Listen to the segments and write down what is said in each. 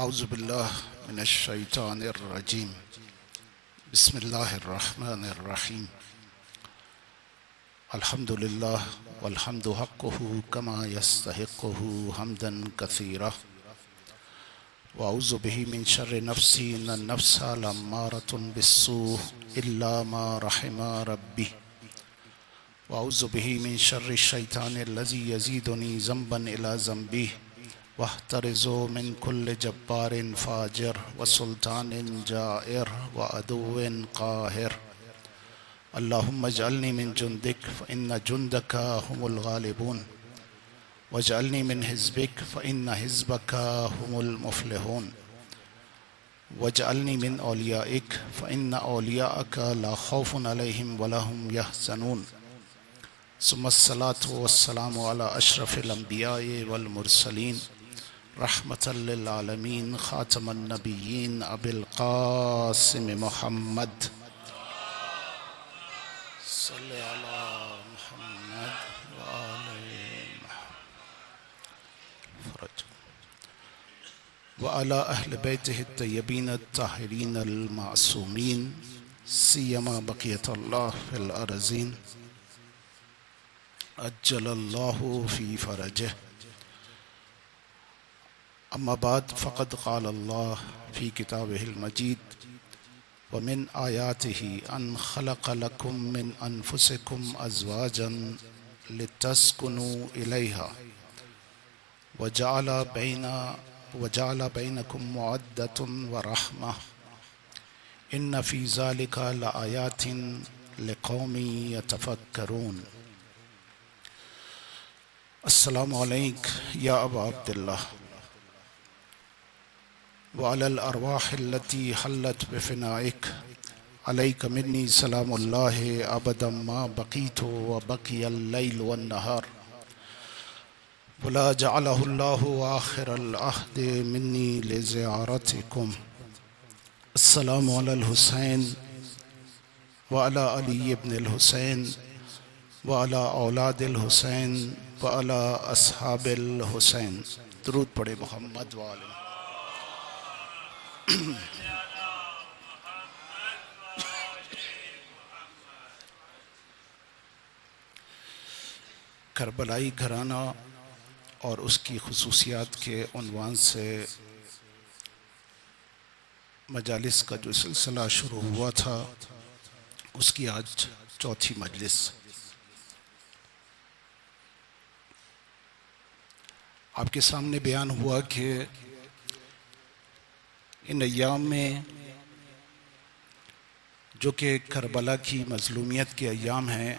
اعوذ باللہ من الشیطان الرجیم بسم اللہ الرحمن الرحیم الحمد للہ والحمد حقہ کما یستحقہ حمدا کثیرا واعوذ بہ من شر نفسی ان النفس لامارۃ بالسوء الا ما رحم ربی واعوذ بہ من شر الشیطان الذی یزیدنی ذنبا الی ذنبی واحترز من كل جبار فاجر وسلطان جائر وعدو قاهر اللهم اجعلني من جندك فإن جندك هم الغالبون واجعلني من حزبك فإن حزبك هم المفلحون واجعلني من أوليائك فإن أولياءك لا خوف عليهم ولا هم يحزنون ثم الصلاة والسلام على أشرف الأنبياء والمرسلين رحمة للعالمين خاتم النبيين أبي القاسم محمد صل على محمد وآل محمد وعلى أهل بيته الطيبين الطاهرين المعصومين سيما بقية الله في الأرضين أجل الله في فرجه اما بعد فقد قال الله في كتابه المجيد ومن آياته أن خلق لكم من أنفسكم أزواجا لتسكنوا إليها وجعل بينكم مودة ورحمة إن في ذلك لآيات لقوم يتفكرون السلام عليك يا أبا عبد الله وعلى الأرواح التي حلت بفنائك عليك مني سلام الله أبدا ما بقيت وبقي الليل والنهار ولا جعله الله آخر العهد مني لزيارتكم السلام على الحسين وعلى علي بن الحسين وعلى أولاد الحسين وعلى أصحاب الحسين درود پڑھے محمد وعلى کربلائی گھرانہ اور اس کی خصوصیات کے عنوان سے مجالس کا جو سلسلہ شروع ہوا تھا اس کی آج چوتھی مجلس۔ آپ کے سامنے بیان ہوا کہ ان ایام میں جو کہ کربلا کی مظلومیت کے ایام ہیں،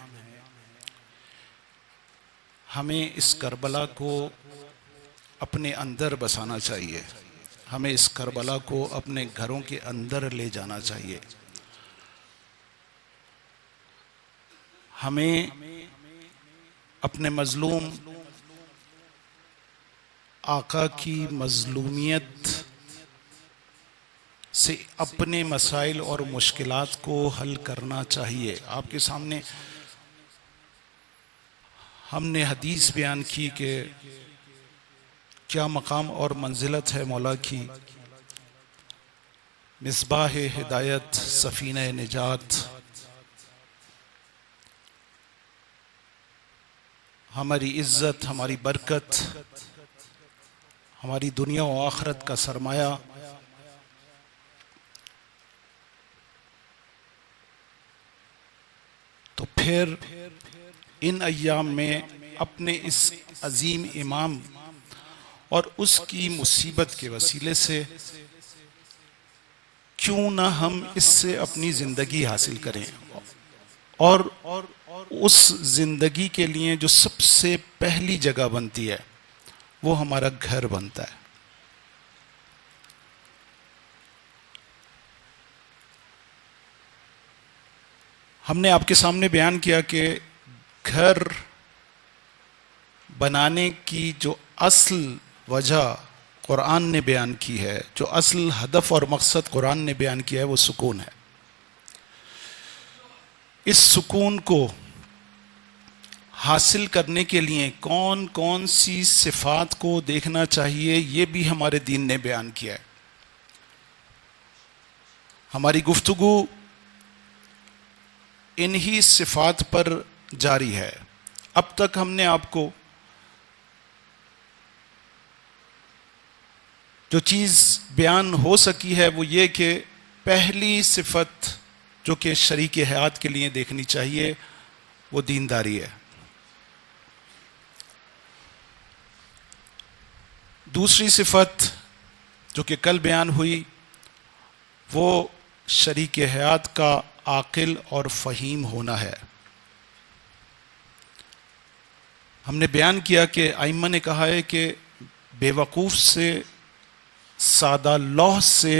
ہمیں اس کربلا کو اپنے اندر بسانا چاہیے، ہمیں اس کربلا کو اپنے گھروں کے اندر لے جانا چاہیے، ہمیں اپنے مظلوم آقا کی مظلومیت سے اپنے مسائل اور مشکلات کو حل کرنا چاہیے۔ آپ کے سامنے ہم نے حدیث بیان کی کہ کیا مقام اور منزلت ہے مولا کی، مصباح ہدایت سفینہ نجات، ہماری عزت، ہماری برکت، ہماری دنیا و آخرت کا سرمایہ، تو پھر ان ایام میں اپنے اس عظیم امام اور اس کی مصیبت کے وسیلے سے کیوں نہ ہم اس سے اپنی زندگی حاصل کریں، اور اس زندگی کے لیے جو سب سے پہلی جگہ بنتی ہے وہ ہمارا گھر بنتا ہے۔ ہم نے آپ کے سامنے بیان کیا کہ گھر بنانے کی جو اصل وجہ قرآن نے بیان کی ہے، جو اصل ہدف اور مقصد قرآن نے بیان کیا ہے، وہ سکون ہے۔ اس سکون کو حاصل کرنے کے لیے کون کون سی صفات کو دیکھنا چاہیے، یہ بھی ہمارے دین نے بیان کیا ہے۔ ہماری گفتگو انہی صفات پر جاری ہے. اب تک ہم نے آپ کو جو چیز بیان ہو سکی ہے وہ یہ کہ پہلی صفت جو کہ شریک حیات کے لیے دیکھنی چاہیے وہ دینداری ہے. دوسری صفت جو کہ کل بیان ہوئی وہ شریک حیات کا عاقل اور فہیم ہونا ہے. ہم نے بیان کیا کہ ائمہ نے کہا ہے کہ بے وقوف سے، سادہ لوح سے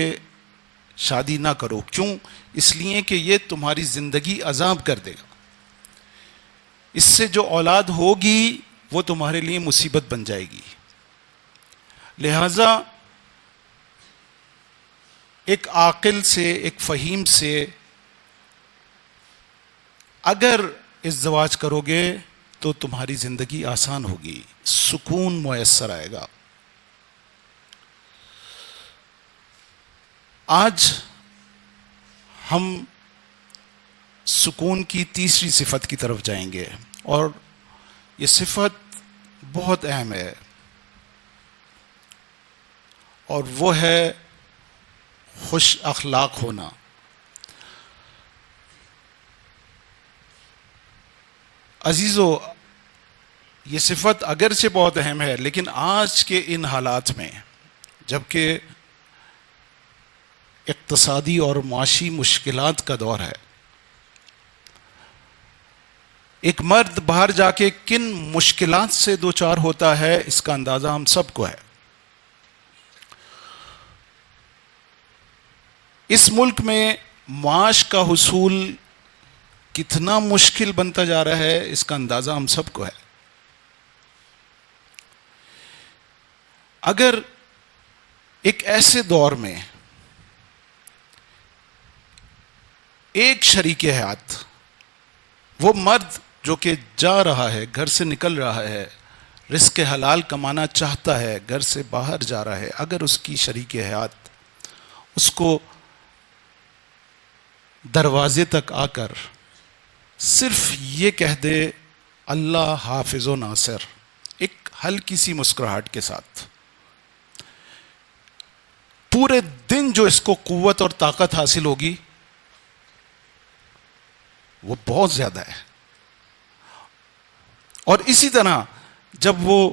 شادی نہ کرو. کیوں؟ اس لیے کہ یہ تمہاری زندگی عذاب کر دے گا. اس سے جو اولاد ہوگی وہ تمہارے لیے مصیبت بن جائے گی. لہذا ایک عاقل سے، ایک فہیم سے اگر ازدواج کرو گے تو تمہاری زندگی آسان ہوگی، سکون میسر آئے گا. آج ہم سکون کی تیسری صفت کی طرف جائیں گے اور یہ صفت بہت اہم ہے اور وہ ہے خوش اخلاق ہونا. عزیزو، یہ صفت اگرچہ بہت اہم ہے لیکن آج کے ان حالات میں جبکہ اقتصادی اور معاشی مشکلات کا دور ہے، ایک مرد باہر جا کے کن مشکلات سے دوچار ہوتا ہے اس کا اندازہ ہم سب کو ہے. اس ملک میں معاش کا حصول کتنا مشکل بنتا جا رہا ہے اس کا اندازہ ہم سب کو ہے. اگر ایک ایسے دور میں ایک شریک حیات، وہ مرد جو کہ جا رہا ہے، گھر سے نکل رہا ہے، رزق حلال کمانا چاہتا ہے، گھر سے باہر جا رہا ہے، اگر اس کی شریک حیات اس کو دروازے تک آ کر صرف یہ کہہ دے اللہ حافظ و ناصر، ایک ہلکی سی مسکراہٹ کے ساتھ، پورے دن جو اس کو قوت اور طاقت حاصل ہوگی وہ بہت زیادہ ہے. اور اسی طرح جب وہ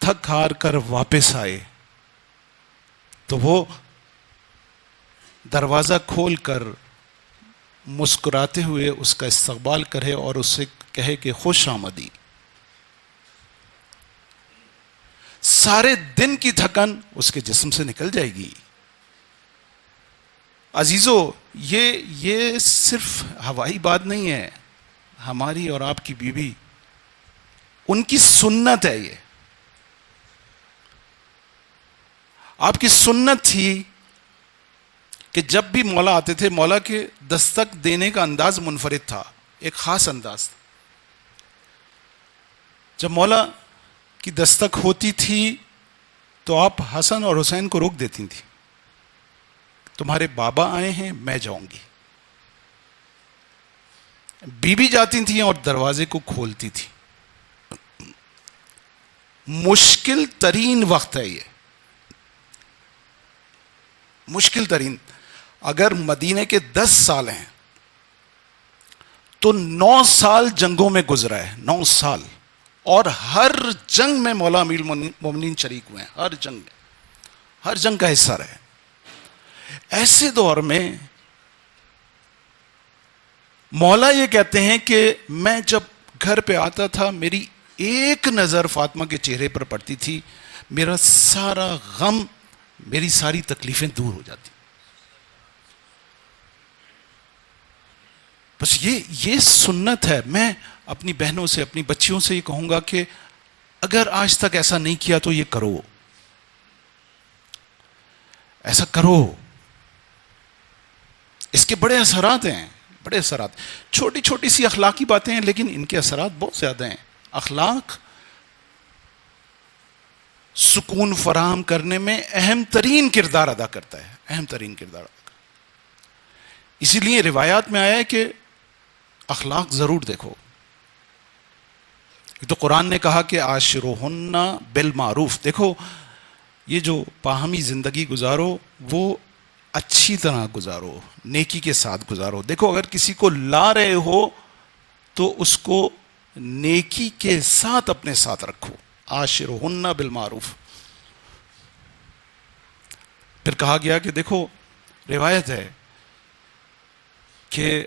تھک ہار کر واپس آئے تو وہ دروازہ کھول کر مسکراتے ہوئے اس کا استقبال کرے اور اسے کہے کہ خوش آمدی. سارے دن کی تھکن اس کے جسم سے نکل جائے گی. عزیزو، یہ صرف ہوائی بات نہیں ہے. ہماری اور آپ کی بیوی، ان کی سنت ہے. یہ آپ کی سنت تھی کہ جب بھی مولا آتے تھے، مولا کے دستک دینے کا انداز منفرد تھا، ایک خاص انداز تھا. جب مولا کی دستک ہوتی تھی تو آپ حسن اور حسین کو روک دیتی تھی. تمہارے بابا آئے ہیں، میں جاؤں گی. بیوی جاتی تھیں اور دروازے کو کھولتی تھی. مشکل ترین وقت ہے یہ، مشکل ترین. اگر مدینے کے 10 سال ہیں تو 9 سال جنگوں میں گزرا ہے، 9 سال. اور ہر جنگ میں مولا امیر المومنین شریک ہوئے ہیں، ہر جنگ میں، ہر جنگ کا حصہ رہے. ایسے دور میں مولا یہ کہتے ہیں کہ میں جب گھر پہ آتا تھا، میری ایک نظر فاطمہ کے چہرے پر پڑتی تھی، میرا سارا غم، میری ساری تکلیفیں دور ہو جاتی. بس یہ سنت ہے. میں اپنی بہنوں سے، اپنی بچیوں سے یہ کہوں گا کہ اگر آج تک ایسا نہیں کیا تو یہ کرو، ایسا کرو. اس کے بڑے اثرات ہیں، بڑے اثرات. چھوٹی چھوٹی سی اخلاقی باتیں ہیں لیکن ان کے اثرات بہت زیادہ ہیں. اخلاق سکون فراہم کرنے میں اہم ترین کردار ادا کرتا ہے، اہم ترین کردار ادا کرتا ہے. اسی لیے روایات میں آیا ہے کہ اخلاق ضرور دیکھو. تو قرآن نے کہا کہ عاشروہن بالمعروف. دیکھو یہ جو باہمی زندگی گزارو وہ اچھی طرح گزارو, نیکی کے ساتھ گزارو. دیکھو اگر کسی کو لا رہے ہو تو اس کو نیکی کے ساتھ اپنے ساتھ رکھو. عاشروہن بالمعروف. پھر کہا گیا کہ دیکھو روایت ہے کہ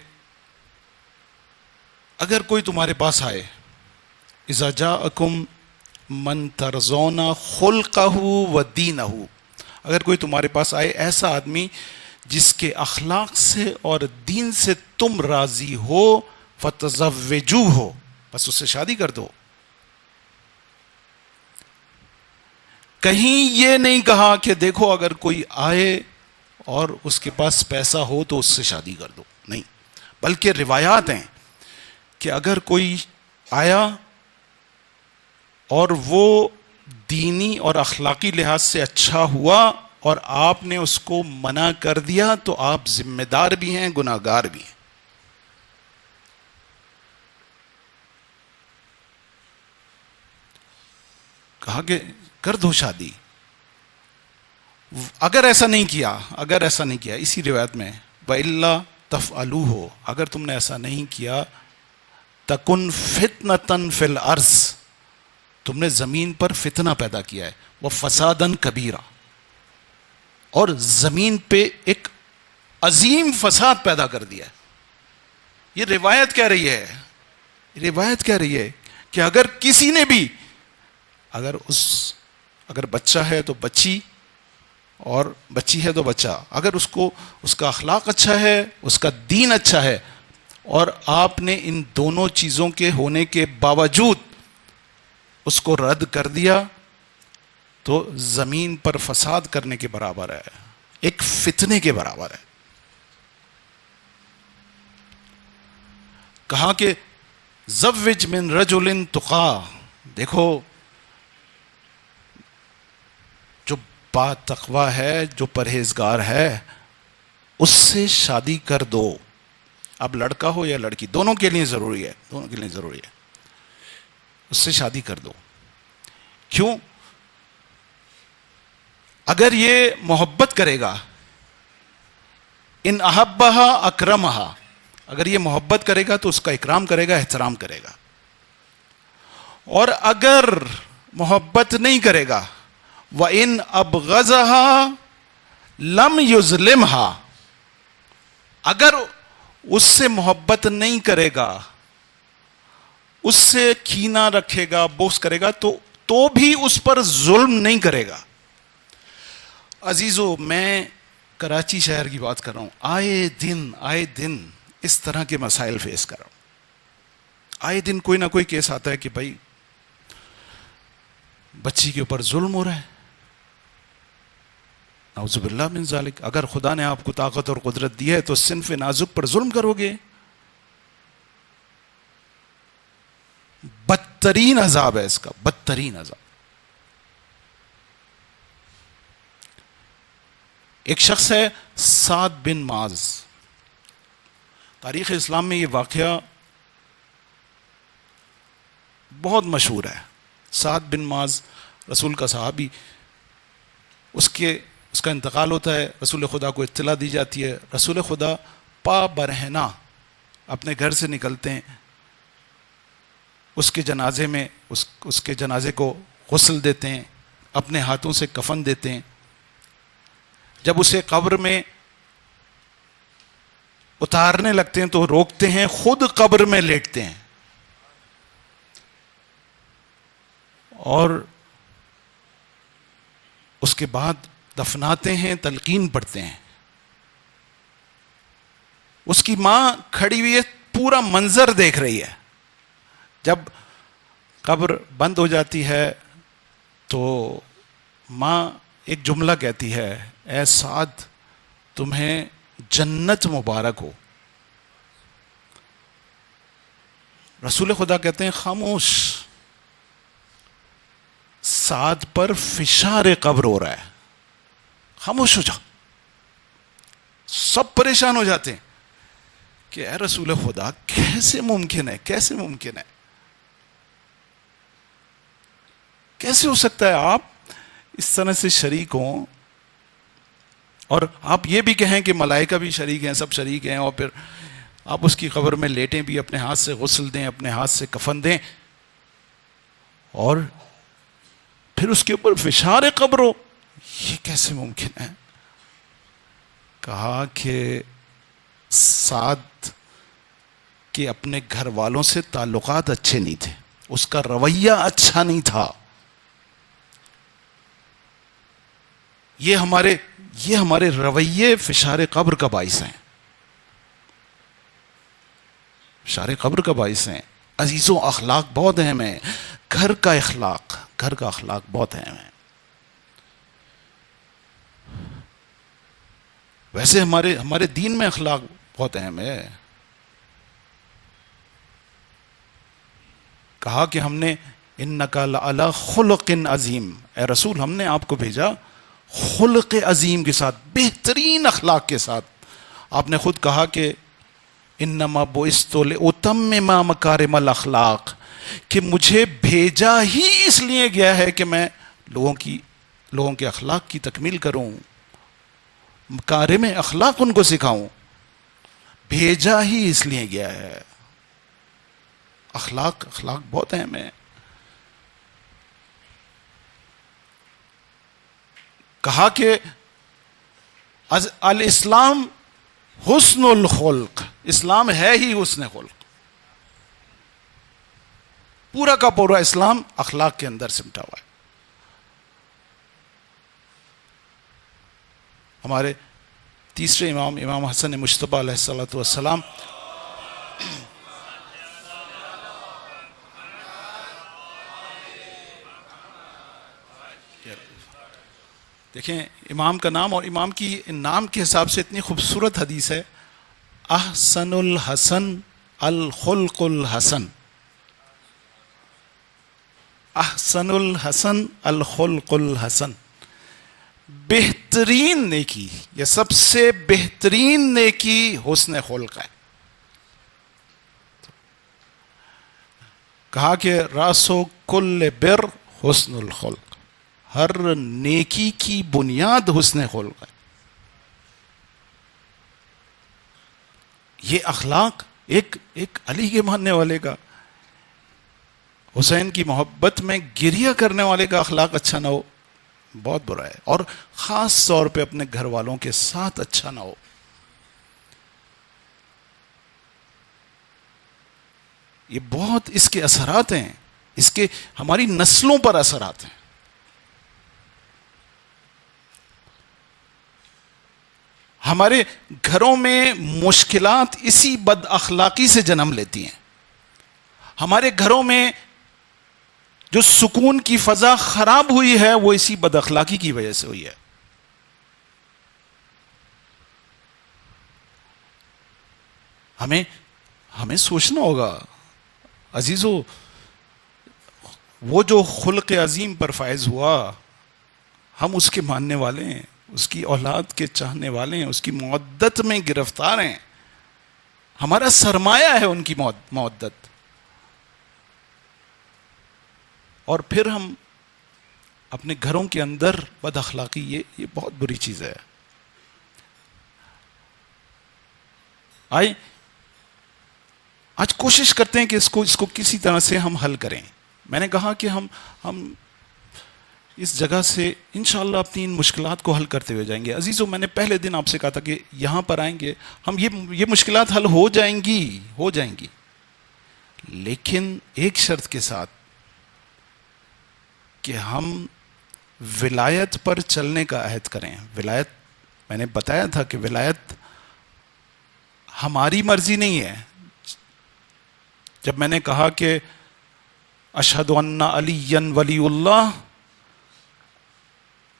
اگر کوئی تمہارے پاس آئے, اذا جاءکم من ترضون خلقہ و دینہ, اگر کوئی تمہارے پاس آئے ایسا آدمی جس کے اخلاق سے اور دین سے تم راضی ہو, فتزوجوہ, بس اس سے شادی کر دو. کہیں یہ نہیں کہا کہ دیکھو اگر کوئی آئے اور اس کے پاس پیسہ ہو تو اس سے شادی کر دو, نہیں. بلکہ روایات ہیں کہ اگر کوئی آیا اور وہ دینی اور اخلاقی لحاظ سے اچھا ہوا اور آپ نے اس کو منع کر دیا تو آپ ذمہ دار بھی ہیں, گناہ گار بھی ہیں. کہا کہ کر دو شادی. اگر ایسا نہیں کیا, اسی روایت میں وَإِلَّا تَفْعَلُوهُ, اگر تم نے ایسا نہیں کیا, تَكُنْ فِتْنَةً فِي الْأَرْضِ, تم نے زمین پر فتنہ پیدا کیا ہے, وَفَسَادًا كَبِيرًا, اور زمین پہ ایک عظیم فساد پیدا کر دیا ہے. یہ روایت کہہ رہی ہے کہ اگر کسی نے بھی, اگر بچہ ہے تو بچی اور بچی ہے تو بچہ, اگر اس کو اس کا اخلاق اچھا ہے, اس کا دین اچھا ہے, اور آپ نے ان دونوں چیزوں کے ہونے کے باوجود اس کو رد کر دیا تو زمین پر فساد کرنے کے برابر ہے, ایک فتنے کے برابر ہے. کہا کہ زوج من رجل تقی, دیکھو جو با تقوی ہے, جو پرہیزگار ہے, اس سے شادی کر دو. اب لڑکا ہو یا لڑکی, دونوں کے لیے ضروری ہے, اس سے شادی کر دو. کیوں؟ اگر یہ محبت کرے گا, ان احبہا اکرمہا, اگر یہ محبت کرے گا تو اس کا اکرام کرے گا, احترام کرے گا. اور اگر محبت نہیں کرے گا, وَإِنْ أَبْغَضَهَا لَمْ يُظْلِمْهَا, اگر اس سے محبت نہیں کرے گا, اس سے کینہ رکھے گا, بغض کرے گا, تو بھی اس پر ظلم نہیں کرے گا. عزیزو, میں کراچی شہر کی بات کر رہا ہوں, آئے دن اس طرح کے مسائل فیس کر رہا ہوں. آئے دن کوئی نہ کوئی کیس آتا ہے کہ بھائی بچی کے اوپر ظلم ہو رہا ہے. نعوذ باللہ من ذالک. اگر خدا نے آپ کو طاقت اور قدرت دی ہے تو صنف نازک پر ظلم کرو گے, بدترین عذاب ہے اس کا, بدترین عذاب. ایک شخص ہے سعد بن معاذ, تاریخ اسلام میں یہ واقعہ بہت مشہور ہے. سعد بن معاذ رسول کا صحابی, اس کا انتقال ہوتا ہے, رسول خدا کو اطلاع دی جاتی ہے. رسول خدا پا برہنہ اپنے گھر سے نکلتے ہیں, اس کے جنازے میں اس کے جنازے کو غسل دیتے ہیں, اپنے ہاتھوں سے کفن دیتے ہیں. جب اسے قبر میں اتارنے لگتے ہیں تو روکتے ہیں, خود قبر میں لیٹتے ہیں اور اس کے بعد دفناتے ہیں, تلقین پڑھتے ہیں. اس کی ماں کھڑی ہوئی ہے, پورا منظر دیکھ رہی ہے. جب قبر بند ہو جاتی ہے تو ماں ایک جملہ کہتی ہے, اے سعد تمہیں جنت مبارک ہو. رسول خدا کہتے ہیں خاموش, سعد پر فشار قبر ہو رہا ہے, خاموش ہو جاؤ. سب پریشان ہو جاتے ہیں. کہ اے رسول خدا کیسے ممکن ہے، کیسے ممکن ہے، کیسے ہو سکتا ہے آپ اس طرح سے شریک ہوں اور آپ یہ بھی کہیں کہ ملائکہ بھی شریک ہیں، سب شریک ہیں، اور پھر آپ اس کی قبر میں لیٹیں بھی، اپنے ہاتھ سے غسل دیں، اپنے ہاتھ سے کفن دیں، اور پھر اس کے اوپر فشار قبر ہو، یہ کیسے ممکن ہے؟ کہا کہ سعد کے اپنے گھر والوں سے تعلقات اچھے نہیں تھے، اس کا رویہ اچھا نہیں تھا. یہ ہمارے رویے فشار قبر کا باعث ہیں، فشار قبر کا باعث ہیں. عزیزوں اخلاق بہت اہم ہیں، گھر کا اخلاق بہت اہم ہے. ویسے ہمارے دین میں اخلاق بہت اہم ہے. کہا کہ ہم نے انک لعلی خلق عظیم، اے رسول ہم نے آپ کو بھیجا خلق عظیم کے ساتھ، بہترین اخلاق کے ساتھ. آپ نے خود کہا کہ انما بعثت لاتمم مکارم الاخلاق، کہ مجھے بھیجا ہی اس لیے گیا ہے کہ میں لوگوں کے اخلاق کی تکمیل کروں، مکارم اخلاق ان کو سکھاؤں. بھیجا ہی اس لیے گیا ہے. اخلاق بہت اہم ہے. کہا کہ الاسلام حسن الخلق، اسلام ہے ہی حسن خلق. پورا کا پورا اسلام اخلاق کے اندر سمٹا ہوا ہے. ہمارے تیسرے امام حسن مجتبیٰ علیہ الصلوۃ والسلام دیکھیں امام کا نام، اور امام کی نام کے حساب سے اتنی خوبصورت حدیث ہے، احسن الحسن الخلق الحسن، احسن الحسن الخلق الحسن. بہترین نیکی یا سب سے بہترین نیکی حسن خلق ہے. کہا کہ راس و کل بر حسن الخلق، ہر نیکی کی بنیاد حسن خلق ہے. یہ اخلاق ایک علی کے ماننے والے کا، حسین کی محبت میں گریہ کرنے والے کا اخلاق اچھا نہ ہو، بہت برا ہے. اور خاص طور پہ اپنے گھر والوں کے ساتھ اچھا نہ ہو. یہ بہت اس کے اثرات ہیں، اس کے ہماری نسلوں پر اثرات ہیں. ہمارے گھروں میں مشکلات اسی بد اخلاقی سے جنم لیتی ہیں. ہمارے گھروں میں جو سکون کی فضا خراب ہوئی ہے وہ اسی بد اخلاقی کی وجہ سے ہوئی ہے. ہمیں سوچنا ہوگا عزیزو، وہ جو خلق عظیم پر فائز ہوا، ہم اس کے ماننے والے ہیں، اس کی اولاد کے چاہنے والے ہیں، اس کی مودت میں گرفتار ہیں. ہمارا سرمایہ ہے ان کی مودت. اور پھر ہم اپنے گھروں کے اندر بد اخلاقی، یہ بہت بری چیز ہے. آج کوشش کرتے ہیں کہ اس کو کسی طرح سے ہم حل کریں. میں نے کہا کہ ہم اس جگہ سے انشاءاللہ اپنی ان مشکلات کو حل کرتے ہوئے جائیں گے. عزیزو میں نے پہلے دن آپ سے کہا تھا کہ یہاں پر آئیں گے ہم، یہ مشکلات حل ہو جائیں گی، لیکن ایک شرط کے ساتھ کہ ہم ولایت پر چلنے کا عہد کریں. ولایت، میں نے بتایا تھا کہ ولایت ہماری مرضی نہیں ہے. جب میں نے کہا کہ اشہد ان علی ولی اللہ،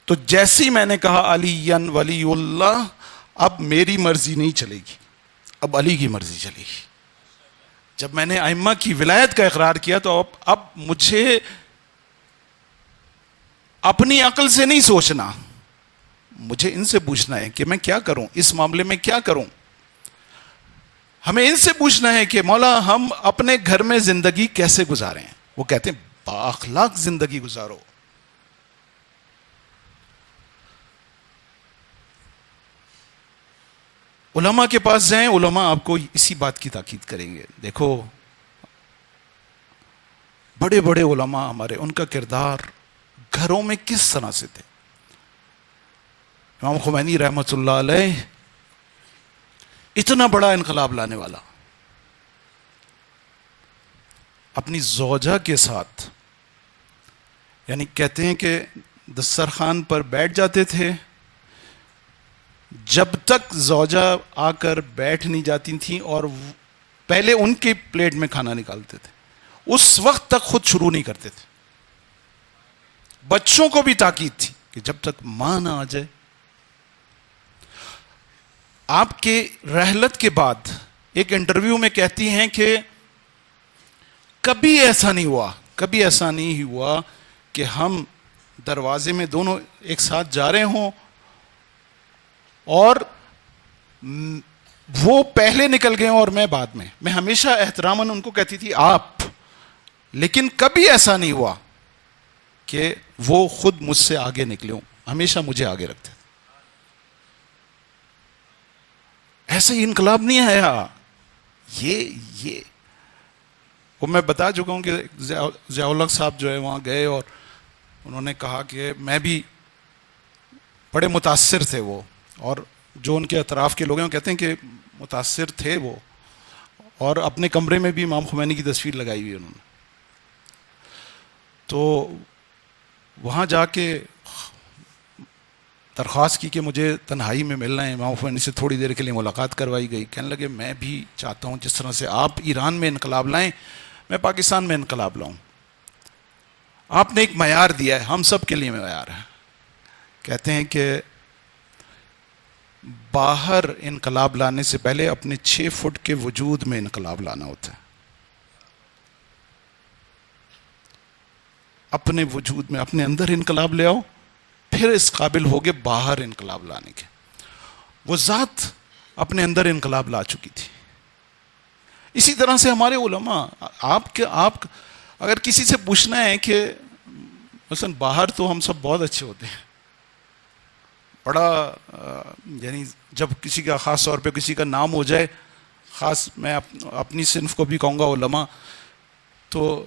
تو جیسی میں نے کہا علی ولی اللہ، اب میری مرضی نہیں چلے گی، اب علی کی مرضی چلے گی. جب میں نے ائمہ کی ولایت کا اقرار کیا تو اب مجھے اپنی عقل سے نہیں سوچنا، مجھے ان سے پوچھنا ہے کہ میں کیا کروں، اس معاملے میں کیا کروں. ہمیں ان سے پوچھنا ہے کہ مولا ہم اپنے گھر میں زندگی کیسے گزاریں. وہ کہتے ہیں بااخلاق زندگی گزارو. علماء کے پاس جائیں, علماء آپ کو اسی بات کی تاکید کریں گے. دیکھو بڑے بڑے علماء ہمارے, ان کا کردار گھروں میں کس طرح سے تھے. امام خمینی رحمۃ اللہ علیہ اتنا بڑا انقلاب لانے والا, اپنی زوجہ کے ساتھ, یعنی کہتے ہیں کہ دسترخوان پر بیٹھ جاتے تھے, جب تک زوجہ آ کر بیٹھ نہیں جاتی تھیں اور پہلے ان کی پلیٹ میں کھانا نکالتے تھے, اس وقت تک خود شروع نہیں کرتے تھے. بچوں کو بھی تاکید تھی کہ جب تک ماں نہ آ جائے. آپ کے رحلت کے بعد ایک انٹرویو میں کہتی ہیں کہ کبھی ایسا نہیں ہوا کہ ہم دروازے میں دونوں ایک ساتھ جا رہے ہوں اور وہ پہلے نکل گئے اور میں بعد میں. میں ہمیشہ احتراماً ان کو کہتی تھی آپ, لیکن کبھی ایسا نہیں ہوا کہ وہ خود مجھ سے آگے نکلے ہوں, ہمیشہ مجھے آگے رکھتے. ایسا ہی انقلاب نہیں آیا. یہ وہ میں بتا چکا ہوں کہ ضیاء الحق صاحب جو ہے وہاں گئے اور انہوں نے کہا کہ میں بھی بڑے متاثر تھے وہ, اور جو ان کے اطراف کے لوگ ہیں وہ کہتے ہیں کہ متاثر تھے وہ, اور اپنے کمرے میں بھی امام خمینی کی تصویر لگائی ہوئی انہوں نے. تو وہاں جا کے درخواست کی کہ مجھے تنہائی میں ملنا ہے. امام خمینی سے تھوڑی دیر کے لیے ملاقات کروائی گئی. کہنے لگے میں بھی چاہتا ہوں جس طرح سے آپ ایران میں انقلاب لائیں میں پاکستان میں انقلاب لاؤں. آپ نے ایک معیار دیا ہے, ہم سب کے لیے معیار ہے. کہتے ہیں کہ باہر انقلاب لانے سے پہلے اپنے 6 فٹ کے وجود میں انقلاب لانا ہوتا ہے. اپنے وجود میں, اپنے اندر انقلاب لے آؤ, پھر اس قابل ہوگے باہر انقلاب لانے کے. وہ ذات اپنے اندر انقلاب لا چکی تھی. اسی طرح سے ہمارے علماء, آپ اگر کسی سے پوچھنا ہے کہ مثلا باہر تو ہم سب بہت اچھے ہوتے ہیں, بڑا یعنی جب کسی کا خاص طور پہ کسی کا نام ہو جائے, خاص میں اپنی صنف کو بھی کہوں گا علماء, تو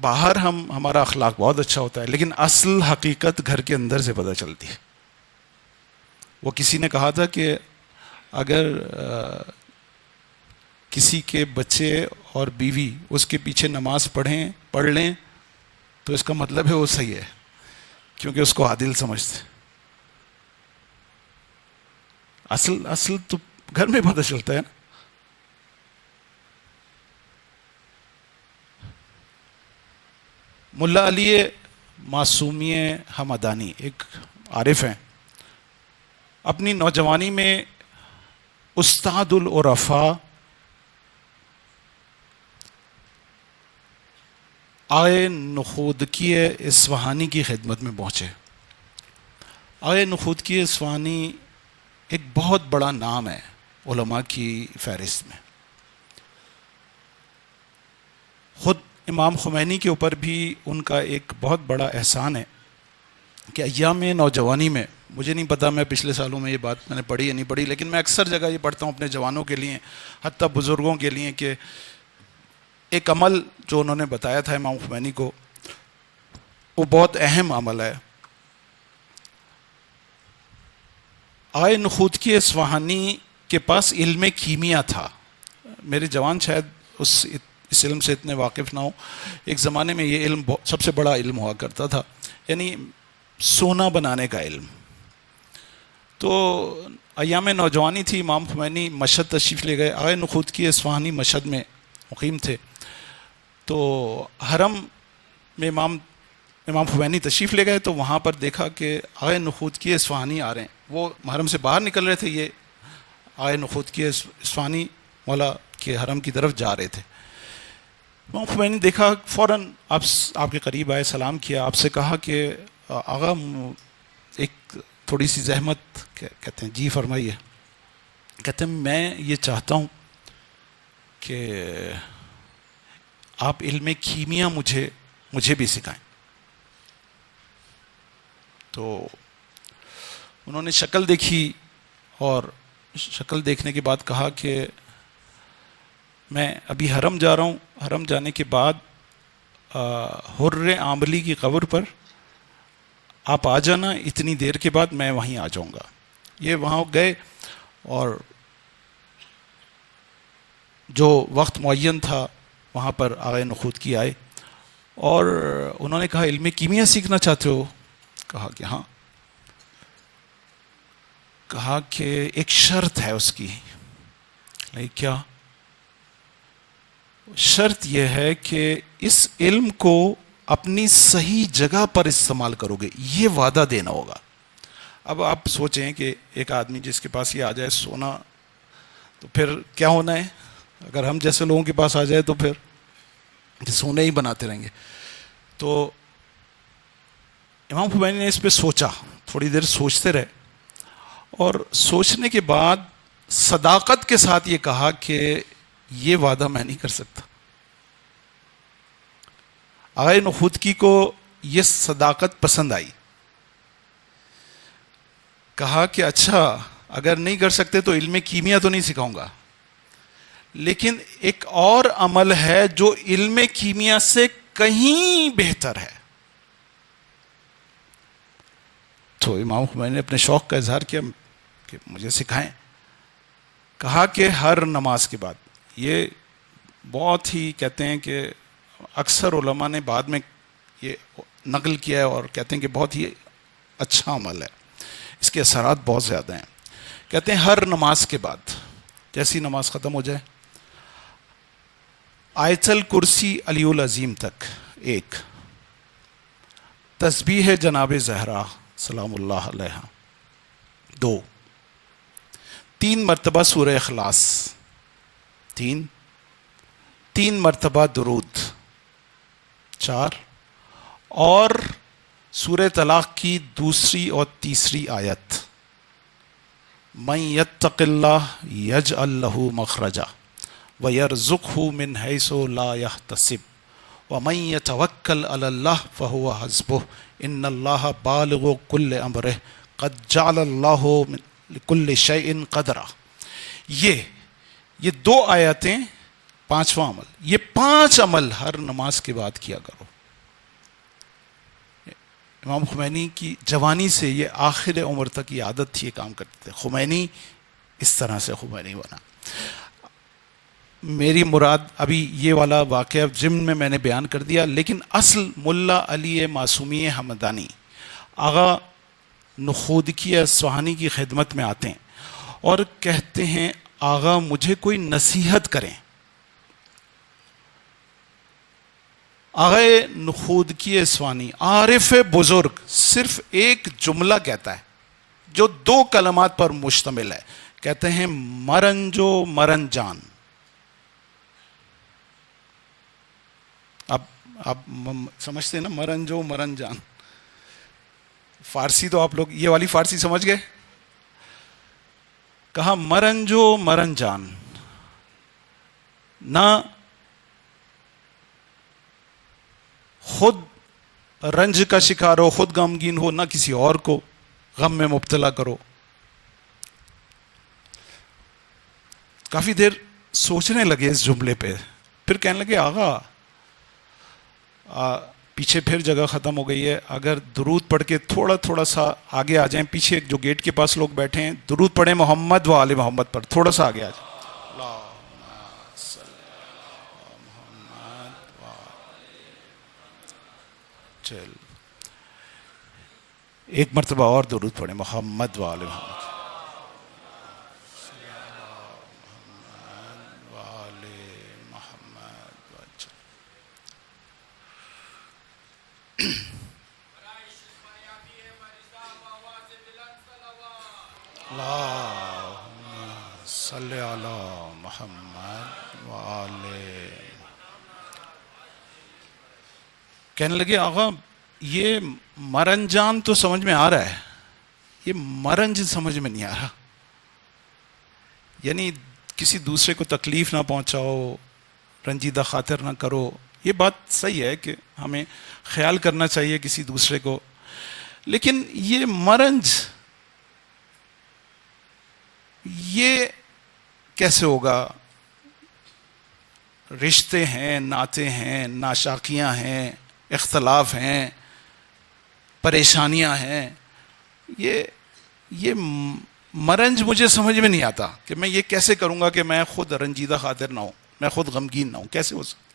باہر ہمارا اخلاق بہت اچھا ہوتا ہے, لیکن اصل حقیقت گھر کے اندر سے پتہ چلتی ہے. وہ کسی نے کہا تھا کہ اگر کسی کے بچے اور بیوی اس کے پیچھے نماز پڑھ لیں تو اس کا مطلب ہے وہ صحیح ہے, کیونکہ اس کو عادل سمجھتے. اصل تو گھر میں پتہ چلتا ہے نا. ملا علی معصومی حمدانی ایک عارف ہیں, اپنی نوجوانی میں استاد العرفاء آئے نخودکی اصفہانی کی خدمت میں پہنچے. آئے نخودکی اصفہانی ایک بہت بڑا نام ہے علماء کی فہرست میں. خود امام خمینی کے اوپر بھی ان کا ایک بہت بڑا احسان ہے کہ ایام نوجوانی میں, مجھے نہیں پتا میں پچھلے سالوں میں یہ بات میں نے پڑھی یا نہیں پڑھی, لیکن میں اکثر جگہ یہ پڑھتا ہوں اپنے جوانوں کے لیے, حتیٰ بزرگوں کے لیے, کہ ایک عمل جو انہوں نے بتایا تھا امام خمینی کو, وہ بہت اہم عمل ہے. آئے نخودکی اصفہانی کے پاس علم کیمیا تھا. میرے جوان شاید اس علم سے اتنے واقف نہ ہو. ایک زمانے میں یہ علم سب سے بڑا علم ہوا کرتا تھا, یعنی سونا بنانے کا علم. تو ایام نوجوانی تھی, امام خمینی مشہد تشریف لے گئے. آئے نخودکی اصفہانی مشہد میں مقیم تھے, تو حرم میں امام خمینی تشریف لے گئے, تو وہاں پر دیکھا کہ آئے نخودکی اصفہانی آ رہے ہیں. وہ حرم سے باہر نکل رہے تھے, یہ آئے نخودکی اصفہانی مولا کے حرم کی طرف جا رہے تھے. امام خمینی دیکھا, فوراً آپ کے قریب آئے, سلام کیا, آپ سے کہا کہ آقا ایک تھوڑی سی زحمت. کہتے ہیں جی فرمائیے. کہتے ہیں میں یہ چاہتا ہوں کہ آپ علم کیمیا مجھے بھی سکھائیں. تو انہوں نے شکل دیکھی اور شکل دیکھنے کے بعد کہا کہ میں ابھی حرم جا رہا ہوں، حرم جانے کے بعد حر عاملی کی قبر پر آپ آ جانا، اتنی دیر کے بعد میں وہیں آ جاؤں گا. یہ وہاں گئے اور جو وقت معین تھا وہاں پر آغا نخود کی آئے اور انہوں نے کہا علم کیمیا سیکھنا چاہتے ہو؟ کہا کہ ہاں. کہا کہ ایک شرط ہے اس کی. کیا شرط؟ یہ ہے کہ اس علم کو اپنی صحیح جگہ پر استعمال کرو گے، یہ وعدہ دینا ہوگا. اب آپ سوچیں کہ ایک آدمی جس کے پاس یہ آ جائے سونا، تو پھر کیا ہونا ہے؟ اگر ہم جیسے لوگوں کے پاس آ جائے تو پھر سونے ہی بناتے رہیں گے. تو امام خمینی نے اس پہ سوچا، تھوڑی دیر سوچتے رہے اور سوچنے کے بعد صداقت کے ساتھ یہ کہا کہ یہ وعدہ میں نہیں کر سکتا. آغا نخودکی کو یہ صداقت پسند آئی. کہا کہ اچھا اگر نہیں کر سکتے تو علم کیمیا تو نہیں سکھاؤں گا، لیکن ایک اور عمل ہے جو علم کیمیا سے کہیں بہتر ہے. تو امام خمینی نے اپنے شوق کا اظہار کیا کہ مجھے سکھائیں. کہا کہ ہر نماز کے بعد، یہ بہت ہی کہتے ہیں کہ اکثر علماء نے بعد میں یہ نقل کیا ہے اور کہتے ہیں کہ بہت ہی اچھا عمل ہے، اس کے اثرات بہت زیادہ ہیں. کہتے ہیں ہر نماز کے بعد جیسی نماز ختم ہو جائے آیت الکرسی علی العظیم تک ایک، تسبیح جناب زہرا سلام اللہ علیہ 2، 3 مرتبہ سورہ اخلاص 3 مرتبہ درود 4، اور سورہ طلاق کی 2 اور 3 آیت من یتق اللہ یجعل لہ مخرجا ویرزقہ من حیث لا یحتسب ومن یتوکل علی اللہ فہو حسبہ ان اللہ بالغ کل امرہ قد جعل اللہ لکل شیء قدرا. یہ 2 آیتیں، 5واں عمل، یہ 5 عمل ہر نماز کے بعد کیا کرو. امام خمینی کی جوانی سے یہ آخر عمر تک یہ عادت تھی، یہ کام کرتے تھے. خمینی اس طرح سے خمینی بنا. میری مراد ابھی یہ والا واقعہ ضمن میں نے بیان کر دیا، لیکن اصل ملا علی معصومی حمدانی آغا نخودکی اصفہانی کی خدمت میں آتے ہیں اور کہتے ہیں آغا مجھے کوئی نصیحت کریں. آغا نخودکی اصفہانی عارف بزرگ صرف ایک جملہ کہتا ہے جو 2 کلمات پر مشتمل ہے. کہتے ہیں مرنجو مرن جان. اب آپ سمجھتے ہیں نا مرنجو مرن جان؟ فارسی تو آپ لوگ یہ والی فارسی سمجھ گئے. کہا مرنجو مرن جان، نہ خود رنج کا شکار ہو، خود غمگین ہو، نہ کسی اور کو غم میں مبتلا کرو. کافی دیر سوچنے لگے اس جملے پہ، پھر کہنے لگے آغا پیچھے پھر جگہ ختم ہو گئی ہے، اگر درود پڑھ کے تھوڑا سا آگے آ جائیں، پیچھے جو گیٹ کے پاس لوگ بیٹھے ہیں، درود پڑھیں محمد و آل محمد پر، تھوڑا سا آگے آ جائیں. چل ایک مرتبہ اور درود پڑھیں محمد و آل محمد. صلی علی محمد وآلہ. کہنے لگے آقا یہ مرنجان تو سمجھ میں آ رہا ہے، یہ مرنج سمجھ میں نہیں آ رہا. یعنی کسی دوسرے کو تکلیف نہ پہنچاؤ، رنجیدہ خاطر نہ کرو. یہ بات صحیح ہے کہ ہمیں خیال کرنا چاہیے کسی دوسرے کو، لیکن یہ مرنج یہ کیسے ہوگا؟ رشتے ہیں، ناطے ہیں، ناشاکیاں ہیں، اختلاف ہیں، پریشانیاں ہیں. یہ مرنج مجھے سمجھ میں نہیں آتا کہ میں یہ کیسے کروں گا کہ میں خود رنجیدہ خاطر نہ ہوں، میں خود غمگین نہ ہوں. کیسے ہو سکتا؟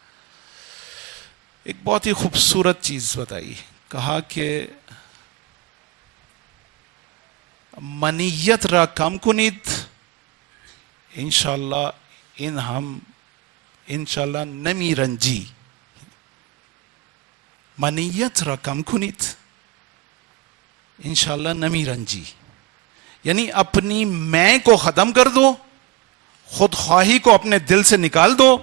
ایک بہت ہی خوبصورت چیز بتائی، کہا کہ منیت را کم کنید انشاءاللہ انشاءاللہ نمی رنجی. منیت را کم کنید انشاءاللہ نمی رنجی، یعنی اپنی میں کو ختم کر دو، خود خواہی کو اپنے دل سے نکال دو،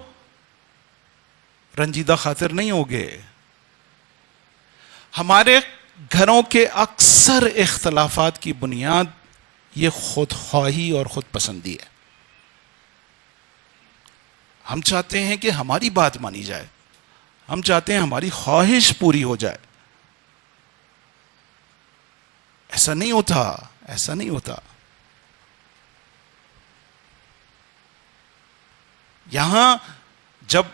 رنجیدہ خاطر نہیں ہوگے. ہمارے گھروں کے اکثر اختلافات کی بنیاد یہ خود خواہی اور خود پسندی ہے. ہم چاہتے ہیں کہ ہماری بات مانی جائے، ہم چاہتے ہیں ہماری خواہش پوری ہو جائے. ایسا نہیں ہوتا، ایسا نہیں ہوتا. یہاں جب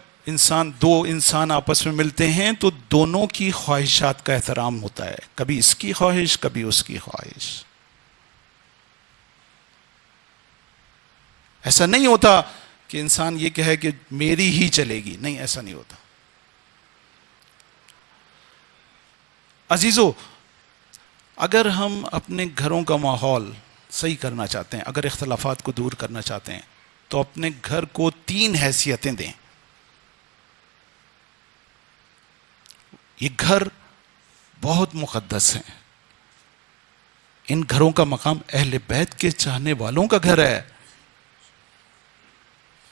دو انسان آپس میں ملتے ہیں تو دونوں کی خواہشات کا احترام ہوتا ہے، کبھی اس کی خواہش کبھی اس کی خواہش. ایسا نہیں ہوتا کہ انسان یہ کہے کہ میری ہی چلے گی، نہیں، ایسا نہیں ہوتا. عزیزو، اگر ہم اپنے گھروں کا ماحول صحیح کرنا چاہتے ہیں، اگر اختلافات کو دور کرنا چاہتے ہیں، تو اپنے گھر کو 3 حیثیتیں دیں. یہ گھر بہت مقدس ہیں. ان گھروں کا مقام اہل بیت کے چاہنے والوں کا گھر ہے.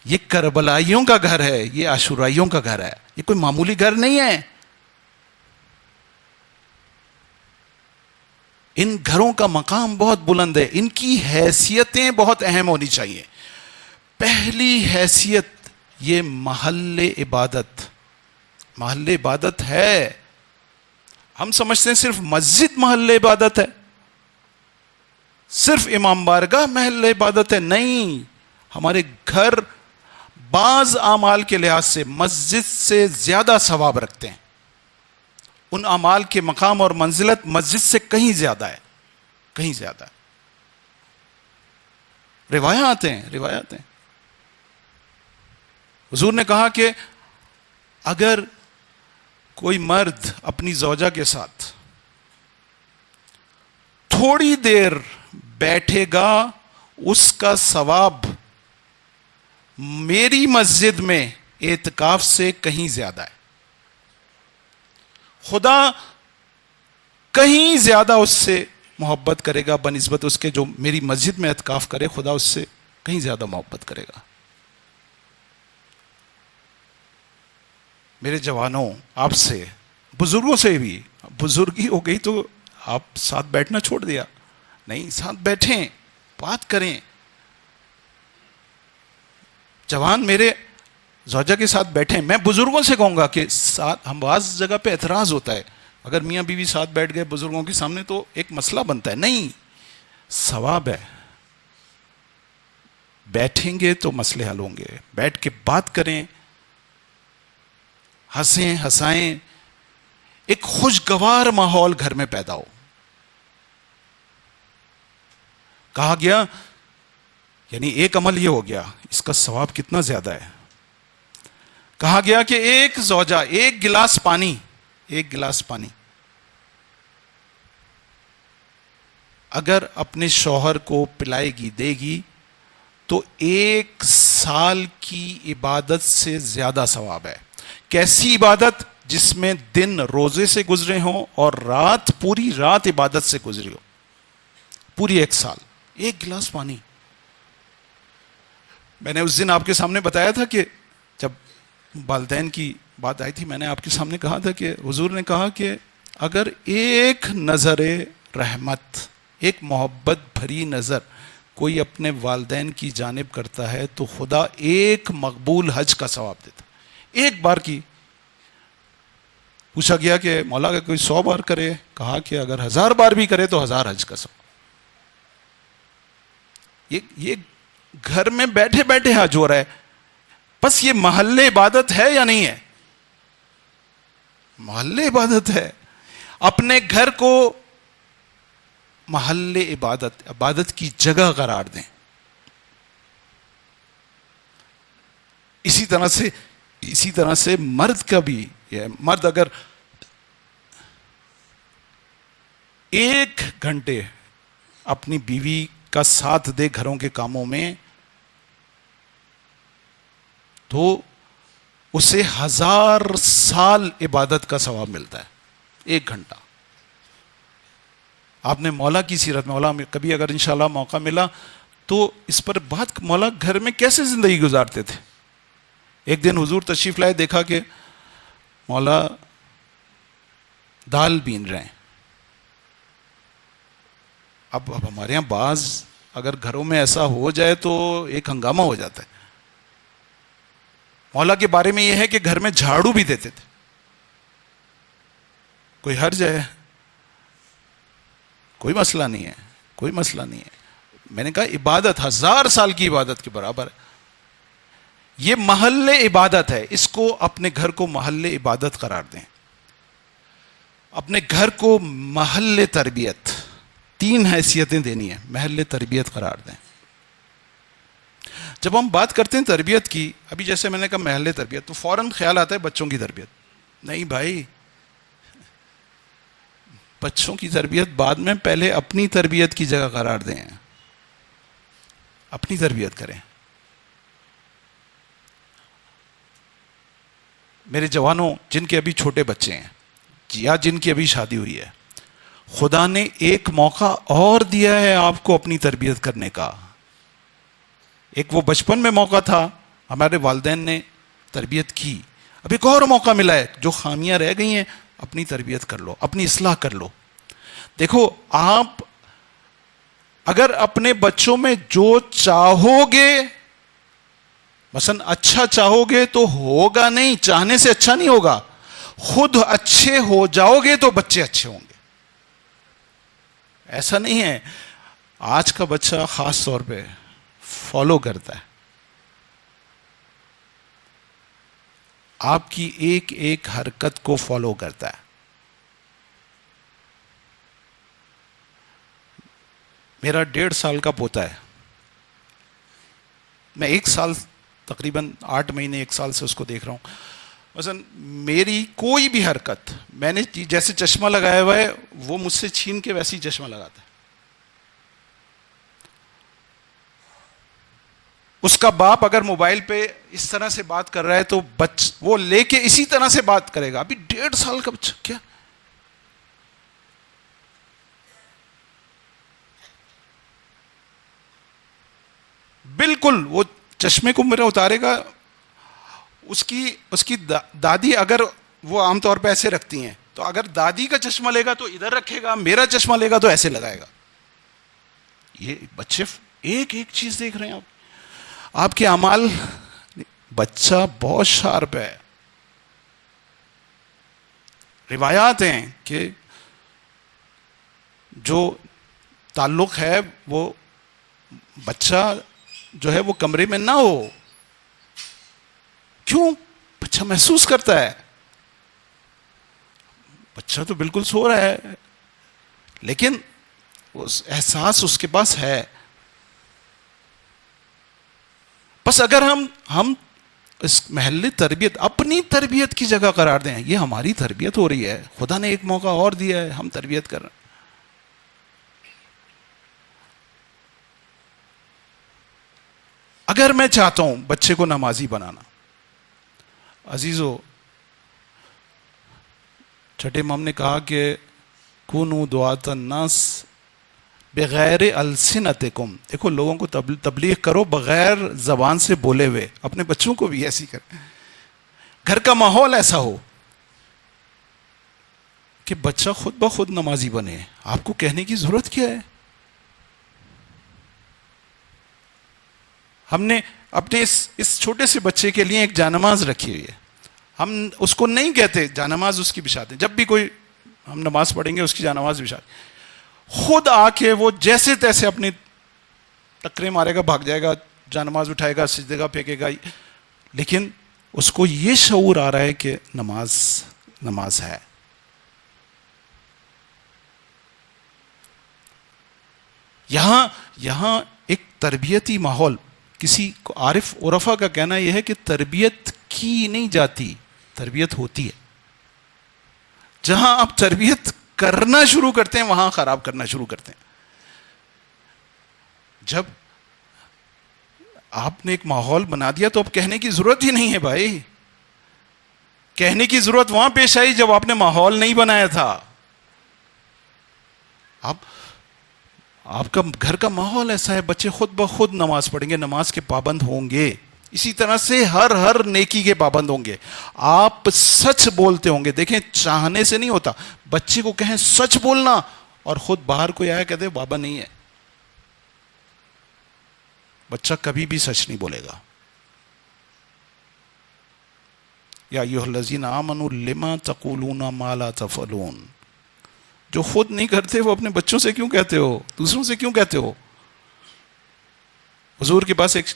یہ کربلائیوں کا گھر ہے، یہ عاشورائیوں کا گھر ہے. یہ کوئی معمولی گھر نہیں ہے. ان گھروں کا مقام بہت بلند ہے، ان کی حیثیتیں بہت اہم ہونی چاہیے. پہلی حیثیت یہ محل عبادت. محل عبادت ہے. ہم سمجھتے ہیں صرف مسجد محل عبادت ہے، صرف امام بارگاہ محل عبادت ہے. نہیں، ہمارے گھر بعض اعمال کے لحاظ سے مسجد سے زیادہ ثواب رکھتے ہیں. ان اعمال کے مقام اور منزلت مسجد سے کہیں زیادہ ہے، کہیں زیادہ ہے. روایات ہیں، روایات ہیں. حضور نے کہا کہ اگر کوئی مرد اپنی زوجہ کے ساتھ تھوڑی دیر بیٹھے گا، اس کا ثواب میری مسجد میں اعتکاف سے کہیں زیادہ ہے. خدا کہیں زیادہ اس سے محبت کرے گا بنسبت اس کے جو میری مسجد میں اعتکاف کرے. خدا اس سے کہیں زیادہ محبت کرے گا. میرے جوانوں، آپ سے، بزرگوں سے بھی، بزرگی ہو گئی تو آپ ساتھ بیٹھنا چھوڑ دیا؟ نہیں، ساتھ بیٹھیں، بات کریں. جوان میرے زوجہ کے ساتھ بیٹھیں. میں بزرگوں سے کہوں گا کہ ساتھ، ہم بعض جگہ پہ اعتراض ہوتا ہے اگر میاں بیوی ساتھ بیٹھ گئے بزرگوں کے سامنے تو ایک مسئلہ بنتا ہے. نہیں، ثواب ہے. بیٹھیں گے تو مسئلے حل ہوں گے. بیٹھ کے بات کریں، ہنسیں ہنسائیں، ایک خوشگوار ماحول گھر میں پیدا ہو. کہا گیا، یعنی ایک عمل یہ ہو گیا، اس کا ثواب کتنا زیادہ ہے. کہا گیا کہ ایک زوجہ ایک گلاس پانی اگر اپنے شوہر کو پلائے گی، دے گی، تو 1 سال کی عبادت سے زیادہ ثواب ہے. کیسی عبادت؟ جس میں دن روزے سے گزرے ہوں اور رات، پوری رات عبادت سے گزری ہو. پوری 1 سال، 1 گلاس پانی. میں نے اس دن آپ کے سامنے بتایا تھا کہ جب والدین کی بات آئی تھی، میں نے آپ کے سامنے کہا تھا کہ حضور نے کہا کہ اگر ایک نظر رحمت، ایک محبت بھری نظر کوئی اپنے والدین کی جانب کرتا ہے تو خدا ایک مقبول حج کا ثواب دیتا. ایک بار کی. پوچھا گیا کہ مولا کہ کوئی 100 بار کرے, کہا کہ اگر 1000 بار بھی کرے تو 1000 حج کا ثواب. یہ گھر میں بیٹھے بیٹھے حج ہو رہا ہے. بس یہ محل عبادت ہے یا نہیں ہے؟ محل عبادت ہے. اپنے گھر کو محل عبادت, عبادت کی جگہ قرار دیں. اسی طرح سے مرد کا بھی ہے. مرد اگر 1 گھنٹے اپنی بیوی کا ساتھ دے گھروں کے کاموں میں, تو اسے 1000 سال عبادت کا ثواب ملتا ہے. 1 گھنٹہ. آپ نے مولا کی سیرت, مولا کبھی اگر انشاءاللہ موقع ملا تو اس پر بات, مولا گھر میں کیسے زندگی گزارتے تھے. ایک دن حضور تشریف لائے, دیکھا کہ مولا دال بین رہے ہیں. اب ہمارے یہاں بعض اگر گھروں میں ایسا ہو جائے تو ایک ہنگامہ ہو جاتا ہے. مولا کے بارے میں یہ ہے کہ گھر میں جھاڑو بھی دیتے تھے. کوئی حرج ہے؟ کوئی مسئلہ نہیں ہے, کوئی مسئلہ نہیں ہے. میں نے کہا عبادت 1000 سال کی عبادت کے برابر ہے. یہ محل عبادت ہے. اس کو اپنے گھر کو محل عبادت قرار دیں. اپنے گھر کو محل تربیت, 3 حیثیتیں دینی ہیں. محل تربیت قرار دیں. جب ہم بات کرتے ہیں تربیت کی, ابھی جیسے میں نے کہا محل تربیت, تو فوراً خیال آتا ہے بچوں کی تربیت. نہیں بھائی, بچوں کی تربیت بعد میں, پہلے اپنی تربیت کی جگہ قرار دیں. اپنی تربیت کریں. میرے جوانوں جن کے ابھی چھوٹے بچے ہیں یا جن کی ابھی شادی ہوئی ہے, خدا نے ایک موقع اور دیا ہے آپ کو اپنی تربیت کرنے کا. ایک وہ بچپن میں موقع تھا, ہمارے والدین نے تربیت کی. اب ایک اور موقع ملا ہے, جو خامیاں رہ گئی ہیں اپنی تربیت کر لو, اپنی اصلاح کر لو. دیکھو, آپ اگر اپنے بچوں میں جو چاہو گے, مثلا اچھا چاہو گے تو ہوگا نہیں, چاہنے سے اچھا نہیں ہوگا. خود اچھے ہو جاؤ گے تو بچے اچھے ہوں گے. ایسا نہیں ہے. آج کا بچہ خاص طور پہ فالو کرتا ہے. آپ کی ایک ایک حرکت کو فالو کرتا ہے. میرا 1.5 سال کا پوتا ہے. میں 1 سال تقریباً 8 مہینے 1 سال سے اس کو دیکھ رہا ہوں. مثلا میری کوئی بھی حرکت, میں نے جیسے چشمہ لگایا ہوا ہے وہ مجھ سے چھین کے ویسے ہی چشمہ لگاتا ہے. اس کا باپ اگر موبائل پہ اس طرح سے بات کر رہا ہے تو وہ لے کے اسی طرح سے بات کرے گا. ابھی 1.5 سال کا بچہ, کیا بالکل وہ چشمے کو میرا اتارے گا. اس کی دادی اگر وہ عام طور پہ ایسے رکھتی ہیں, تو اگر دادی کا چشمہ لے گا تو ادھر رکھے گا, میرا چشمہ لے گا تو ایسے لگائے گا. یہ بچے ایک ایک چیز دیکھ رہے ہیں. آپ کے اعمال, بچہ بہت شارپ ہے. روایات ہیں کہ جو تعلق ہے وہ بچہ جو ہے وہ کمرے میں نہ ہو. کیوں؟ بچہ محسوس کرتا ہے. بچہ تو بالکل سو رہا ہے لیکن احساس اس کے پاس ہے. بس اگر ہم اس محل تربیت, اپنی تربیت کی جگہ قرار دیں, یہ ہماری تربیت ہو رہی ہے, خدا نے ایک موقع اور دیا ہے, ہم تربیت کر رہے ہیں. اگر میں چاہتا ہوں بچے کو نمازی بنانا, عزیزو, چھٹے امام نے کہا کہ کونوا دعاۃ الناس بغیر السنتکم. دیکھو, لوگوں کو تبلیغ کرو بغیر زبان سے بولے ہوئے. اپنے بچوں کو بھی ایسی کریں. گھر کا ماحول ایسا ہو کہ بچہ خود بخود نمازی بنے. آپ کو کہنے کی ضرورت کیا ہے؟ ہم نے اپنے اس چھوٹے سے بچے کے لیے ایک جانماز رکھی ہوئی ہے. ہم اس کو نہیں کہتے جانماز اس کی بچھاتے ہیں. جب بھی کوئی ہم نماز پڑھیں گے اس کی جانماز بچھاتے ہیں. خود آ کے وہ جیسے تیسے اپنی ٹکرے مارے گا, بھاگ جائے گا, جانماز اٹھائے گا, سجدے گا, پھینکے گا, لیکن اس کو یہ شعور آ رہا ہے کہ نماز ہے. یہاں ایک تربیتی ماحول, کسی عارف عرفا کا کہنا یہ ہے کہ تربیت کی نہیں جاتی, تربیت ہوتی ہے. جہاں آپ تربیت کرنا شروع کرتے ہیں وہاں خراب کرنا شروع کرتے ہیں. جب آپ نے ایک ماحول بنا دیا تو اب کہنے کی ضرورت ہی نہیں ہے بھائی. کہنے کی ضرورت وہاں پیش آئی جب آپ نے ماحول نہیں بنایا تھا. آپ کا گھر کا ماحول ایسا ہے, بچے خود بخود نماز پڑھیں گے, نماز کے پابند ہوں گے. اسی طرح سے ہر نیکی کے پابند ہوں گے. آپ سچ بولتے ہوں گے. دیکھیں, چاہنے سے نہیں ہوتا. بچے کو کہیں سچ بولنا اور خود باہر کوئی آیا کہتے بابا نہیں ہے, بچہ کبھی بھی سچ نہیں بولے گا. یا ایھا الذین آمنوا لما تقولون ما لا تفعلون. جو خود نہیں کرتے وہ اپنے بچوں سے کیوں کہتے ہو, دوسروں سے کیوں کہتے ہو. حضور کے پاس ایک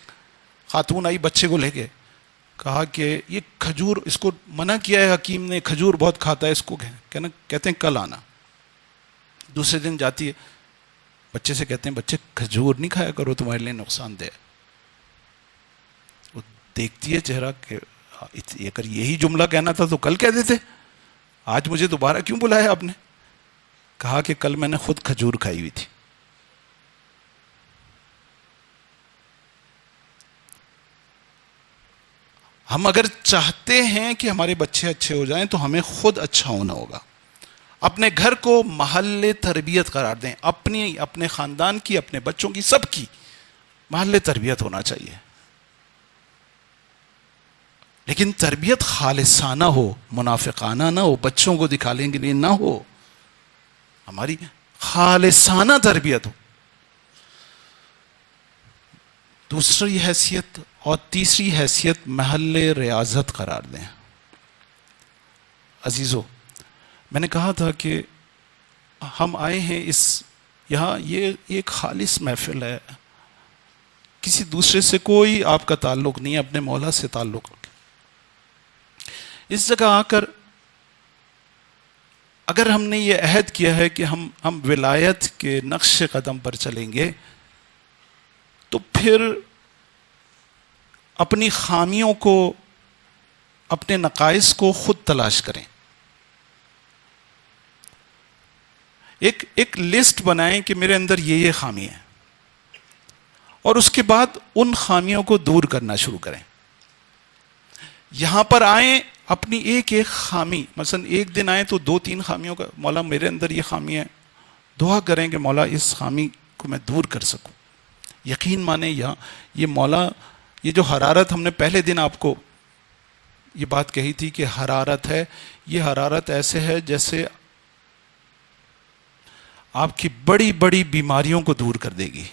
خاتون آئی بچے کو لے کے, کہا کہ یہ کھجور, اس کو منع کیا ہے حکیم نے, کھجور بہت کھاتا ہے, اس کو کہتے ہیں کل آنا. دوسرے دن جاتی ہے, بچے سے کہتے ہیں بچے کھجور نہیں کھایا کرو, تمہارے لیے نقصان دہ. وہ دیکھتی ہے چہرہ کہ اگر یہی جملہ کہنا تھا تو کل کہہ دیتے, آج مجھے دوبارہ کیوں بلایا آپ نے. کہا کہ کل میں نے خود کھجور کھائی ہوئی تھی. ہم اگر چاہتے ہیں کہ ہمارے بچے اچھے ہو جائیں تو ہمیں خود اچھا ہونا ہوگا. اپنے گھر کو محل تربیت قرار دیں, اپنے خاندان کی, اپنے بچوں کی, سب کی محل تربیت ہونا چاہیے. لیکن تربیت خالصانہ ہو, منافقانہ نہ ہو, بچوں کو دکھانے کے لیے نہ ہو. ہماری خالصانہ تربیت ہو. دوسری حیثیت اور تیسری حیثیت محل ریاضت قرار دیں. عزیزو, میں نے کہا تھا کہ ہم آئے ہیں یہاں, یہ ایک خالص محفل ہے, کسی دوسرے سے کوئی آپ کا تعلق نہیں ہے, اپنے مولا سے تعلق. اس جگہ آ کر اگر ہم نے یہ عہد کیا ہے کہ ہم ولایت کے نقش قدم پر چلیں گے, تو پھر اپنی خامیوں کو, اپنے نقائص کو خود تلاش کریں. ایک لسٹ بنائیں کہ میرے اندر یہ خامی ہے, اور اس کے بعد ان خامیوں کو دور کرنا شروع کریں. یہاں پر آئیں, اپنی ایک خامی, مثلا ایک دن آئیں تو 2-3 خامیوں کا, مولا میرے اندر یہ خامی ہے, دعا کریں کہ مولا اس خامی کو میں دور کر سکوں. یقین مانیں, یہ مولا, یہ جو حرارت ہم نے پہلے دن آپ کو یہ بات کہی تھی کہ حرارت ہے, یہ حرارت ایسے ہے جیسے آپ کی بڑی بڑی بیماریوں کو دور کر دے گی.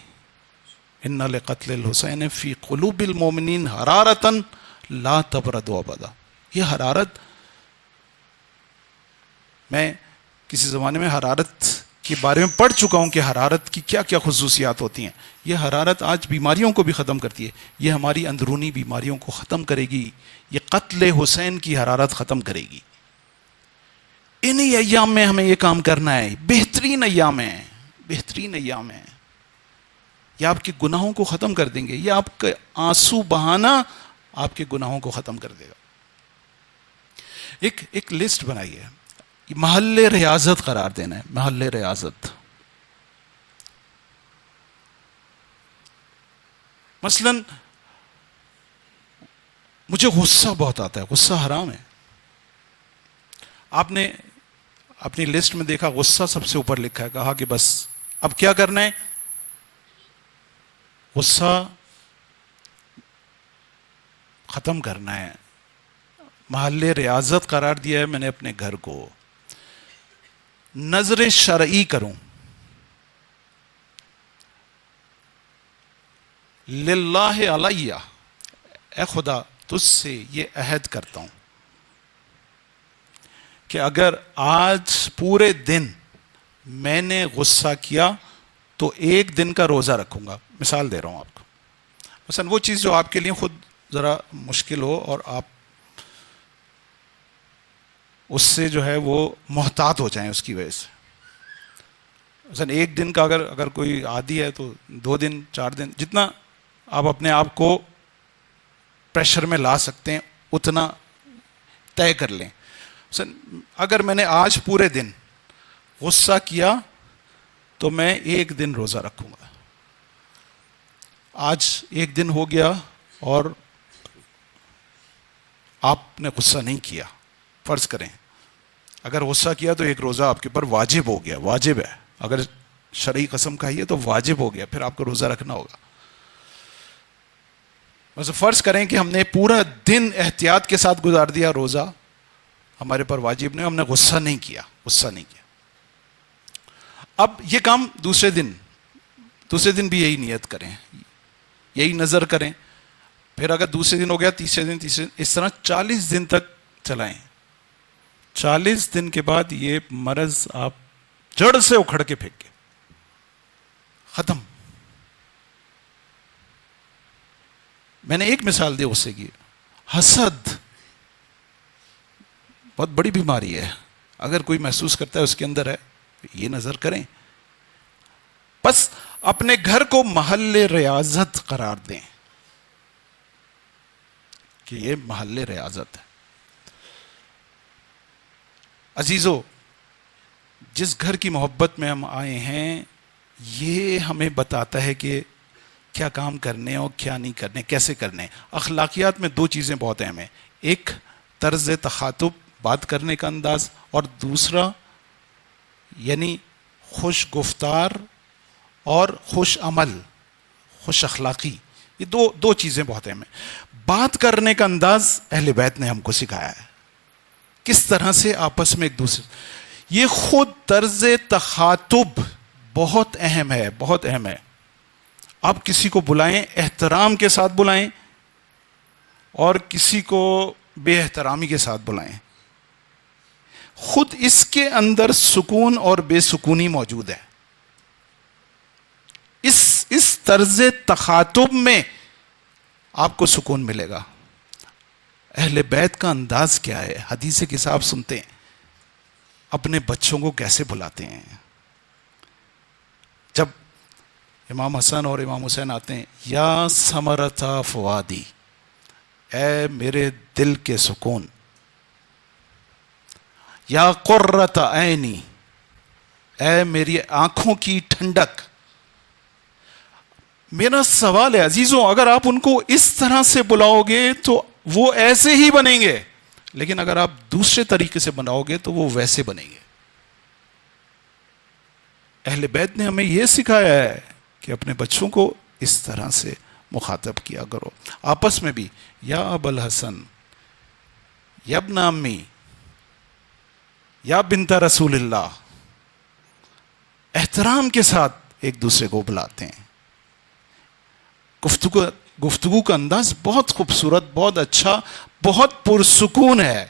ان لقتل الحسین فی قلوب المؤمنین حرارتا لا تبرد ابدا. یہ حرارت, میں کسی زمانے میں حرارت کے بارے میں پڑھ چکا ہوں کہ حرارت کی کیا کیا خصوصیات ہوتی ہیں. یہ حرارت آج بیماریوں کو بھی ختم کرتی ہے, یہ ہماری اندرونی بیماریوں کو ختم کرے گی, یہ قتل حسین کی حرارت ختم کرے گی. انہی ایام میں ہمیں یہ کام کرنا ہے, بہترین ایام ہیں, بہترین ایام ہیں. یہ آپ کے گناہوں کو ختم کر دیں گے, یہ آپ کا آنسو بہانا آپ کے گناہوں کو ختم کر دے گا. ایک لسٹ بنائیے, محل ریاضت قرار دینا ہے, محل ریاضت. مثلا مجھے غصہ بہت آتا ہے, غصہ حرام ہے. آپ نے اپنی لسٹ میں دیکھا غصہ سب سے اوپر لکھا ہے, کہا کہ بس اب کیا کرنا ہے, غصہ ختم کرنا ہے. محل ریاضت قرار دیا ہے میں نے اپنے گھر کو. نظر شرعی کروں, للہ علیہ، اے خدا تجھ سے یہ عہد کرتا ہوں کہ اگر آج پورے دن میں نے غصہ کیا تو ایک دن کا روزہ رکھوں گا. مثال دے رہا ہوں آپ کو، مثلا وہ چیز جو آپ کے لیے خود ذرا مشکل ہو اور آپ اس سے جو ہے وہ محتاط ہو جائیں اس کی وجہ سے. مثلا ایک دن کا اگر کوئی عادی ہے تو 2 دن 4 دن، جتنا آپ اپنے آپ کو پریشر میں لا سکتے ہیں اتنا طے کر لیں. مثلا اگر میں نے آج پورے دن غصہ کیا تو میں ایک دن روزہ رکھوں گا. آج ایک دن ہو گیا اور آپ نے غصہ نہیں کیا، فرض کریں اگر غصہ کیا تو ایک روزہ آپ کے اوپر واجب ہو گیا، واجب ہے. اگر شرعی قسم کھائیے تو واجب ہو گیا، پھر آپ کو روزہ رکھنا ہوگا. بس فرض کریں کہ ہم نے پورا دن احتیاط کے ساتھ گزار دیا، روزہ ہمارے پر واجب نہیں، ہم نے غصہ نہیں کیا. اب یہ کام دوسرے دن بھی یہی نیت کریں، یہی نظر کریں. پھر اگر دوسرے دن ہو گیا، تیسرے دن، اس طرح 40 دن تک چلائیں. 40 دن کے بعد یہ مرض آپ جڑ سے اکھڑ کے پھینک کے ختم. میں نے ایک مثال دی غصے کی. حسد بہت بڑی بیماری ہے، اگر کوئی محسوس کرتا ہے اس کے اندر ہے، یہ نظر کریں. بس اپنے گھر کو محل ریاضت قرار دیں کہ یہ محل ریاضت ہے. عزیزو، جس گھر کی محبت میں ہم آئے ہیں یہ ہمیں بتاتا ہے کہ کیا کام کرنے اور کیا نہیں کرنے، کیسے کرنے. اخلاقیات میں 2 چیزیں بہت اہم ہیں، ایک طرز تخاطب، بات کرنے کا انداز، اور دوسرا یعنی خوش گفتار اور خوش عمل، خوش اخلاقی. یہ دو چیزیں بہت اہم ہیں. بات کرنے کا انداز اہل بیت نے ہم کو سکھایا ہے، کس طرح سے آپس میں ایک دوسرے. یہ خود طرز تخاطب بہت اہم ہے، بہت اہم ہے. آپ کسی کو بلائیں احترام کے ساتھ بلائیں اور کسی کو بے احترامی کے ساتھ بلائیں. خود اس کے اندر سکون اور بے سکونی موجود ہے. اس طرز تخاطب میں آپ کو سکون ملے گا. اہل بیت کا انداز کیا ہے، حدیث کے حساب سنتے ہیں، اپنے بچوں کو کیسے بلاتے ہیں. جب امام حسن اور امام حسین آتے ہیں، یا ثمرۃ فؤادی، اے میرے دل کے سکون، یا قرۃ عینی، اے میری آنکھوں کی ٹھنڈک. میرا سوال ہے عزیزوں، اگر آپ ان کو اس طرح سے بلاؤ گے تو وہ ایسے ہی بنیں گے، لیکن اگر آپ دوسرے طریقے سے بناؤ گے تو وہ ویسے بنیں گے. اہل بیت نے ہمیں یہ سکھایا ہے کہ اپنے بچوں کو اس طرح سے مخاطب کیا کرو. آپس میں بھی، یا ابا الحسن، یا ابن امی، یا بنت رسول اللہ، احترام کے ساتھ ایک دوسرے کو بلاتے ہیں. گفتگو کا انداز بہت خوبصورت، بہت اچھا، بہت پرسکون ہے.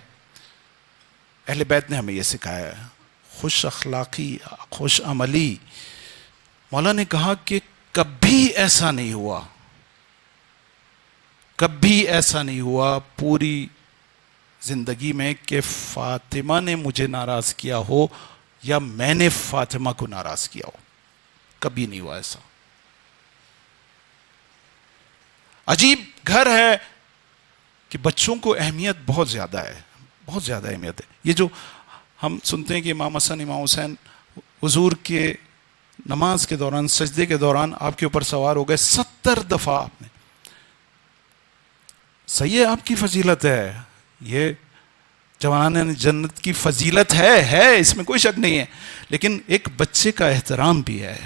اہل بیت نے ہمیں یہ سکھایا ہے. خوش اخلاقی، خوش عملی. مولا نے کہا کہ کبھی ایسا نہیں ہوا پوری زندگی میں کہ فاطمہ نے مجھے ناراض کیا ہو یا میں نے فاطمہ کو ناراض کیا ہو. کبھی نہیں ہوا ایسا. عجیب گھر ہے کہ بچوں کو اہمیت بہت زیادہ ہے، بہت زیادہ اہمیت ہے. یہ جو ہم سنتے ہیں کہ امام حسن امام حسین حضور کے نماز کے دوران، سجدے کے دوران آپ کے اوپر سوار ہو گئے 70 دفعہ. آپ نے، صحیح ہے، آپ کی فضیلت ہے، یہ جوان جنت کی فضیلت ہے، اس میں کوئی شک نہیں ہے، لیکن ایک بچے کا احترام بھی ہے.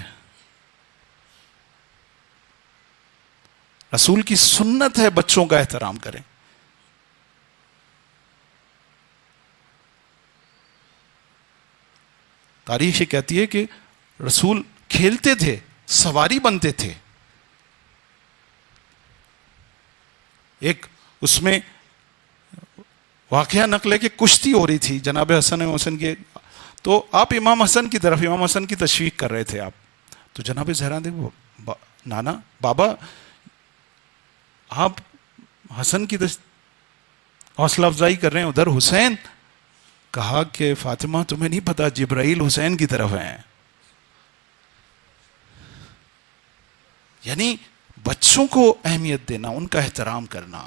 رسول کی سنت ہے بچوں کا احترام کریں. تاریخ یہ کہتی ہے کہ رسول کھیلتے تھے، سواری بنتے تھے. ایک اس میں واقعہ نقل ہے کہ کشتی ہو رہی تھی جناب حسن حسین کے، تو آپ امام حسن کی طرف، امام حسن کی تشویق کر رہے تھے آپ، تو جناب زہرا دیکھو نانا بابا آپ حسن کی حوصلہ افزائی کر رہے ہیں، ادھر حسین. کہا کہ فاطمہ تمہیں نہیں پتا جبرائیل حسین کی طرف ہیں. یعنی بچوں کو اہمیت دینا، ان کا احترام کرنا.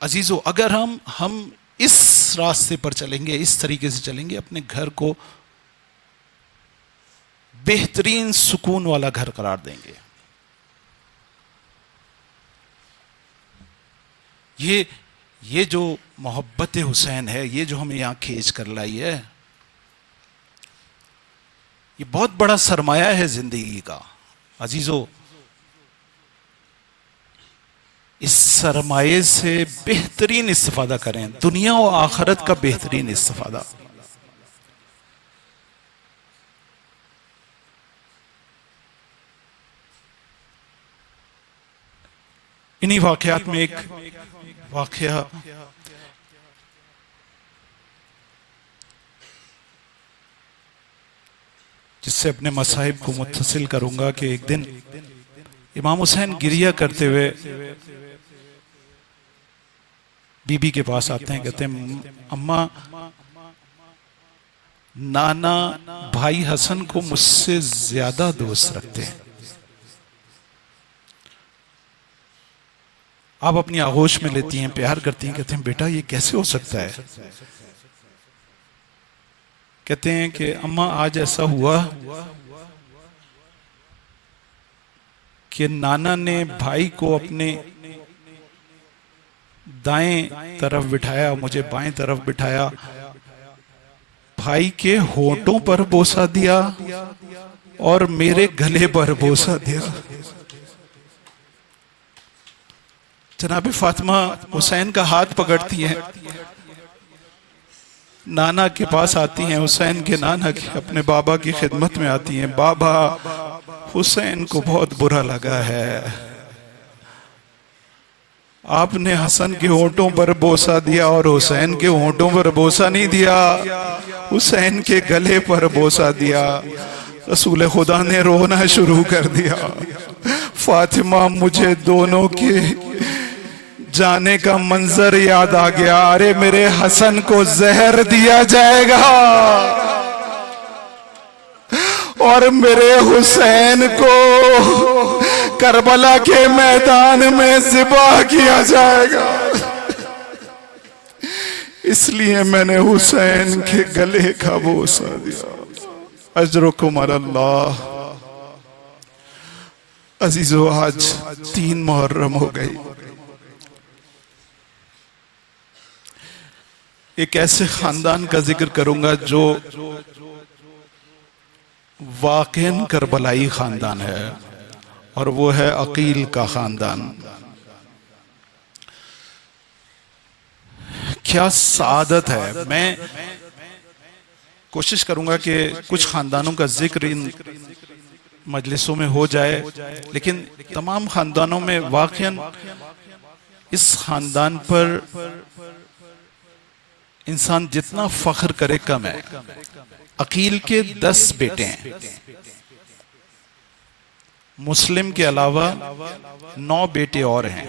عزیزو اگر ہم اس راستے پر چلیں گے، اس طریقے سے چلیں گے، اپنے گھر کو بہترین سکون والا گھر قرار دیں گے. یہ جو محبت حسین ہے، یہ جو ہمیں یہاں کھینچ کر لائی ہے، یہ بہت بڑا سرمایہ ہے زندگی کا. عزیزو اس سرمایے سے بہترین استفادہ کریں، دنیا و آخرت کا بہترین استفادہ. انہی واقعات میں ایک واقعہ جس سے اپنے مصائب کو متصل کروں گا کہ ایک دن امام حسین گریہ کرتے ہوئے بی بی کے پاس آتے ہیں، کہتے ہیں اماں نانا بھائی حسن کو مجھ سے زیادہ دوست رکھتے ہیں. آپ اپنی آغوش میں لیتی ہیں، پیار کرتی ہیں، کہتے ہیں بیٹا یہ کیسے ہو سکتا ہے؟ کہتے ہیں کہ اماں آج ایسا ہوا کہ نانا نے بھائی کو اپنے دائیں طرف بٹھایا، مجھے بائیں طرف بٹھایا، بھائی کے ہونٹوں پر بوسہ دیا اور میرے گلے پر بوسہ دیا. جناب فاطمہ حسین کا ہاتھ پکڑتی ہیں، نانا کے پاس آتی ہیں، حسین کے نانا کی اپنے بابا کی خدمت میں آتی ہیں. بابا حسین کو بہت برا لگا ہے، آپ نے حسن کے ہونٹوں پر بوسہ دیا اور حسین کے ہونٹوں پر بوسہ نہیں دیا، حسین کے گلے پر بوسہ دیا. رسول خدا نے رونا شروع کر دیا. فاطمہ مجھے دونوں کے جانے کا منظر یاد آ گیا. ارے میرے حسن کو زہر دیا جائے گا اور میرے حسین کو کربلا کے میدان میں ذبح کیا جائے گا. اس لیے میں نے حسین کے گلے کا بوسہ دیا. اجرکم علی اللہ. عزیزو آج 3 محرم ہو گئی. ایک ایسے خاندان کا ذکر کروں گا جو واقعاً کربلائی خاندان ہے، اور وہ ہے عقیل کا خاندان. کیا سعادت ہے. میں کوشش کروں گا کہ کچھ خاندانوں کا ذکر ان مجلسوں میں ہو جائے، لیکن تمام خاندانوں میں واقعاً اس خاندان پر انسان جتنا فخر کرے کم ہے. عقیل کے 10 بیٹے ہیں. مسلم کے علاوہ 9 بیٹے اور ہیں.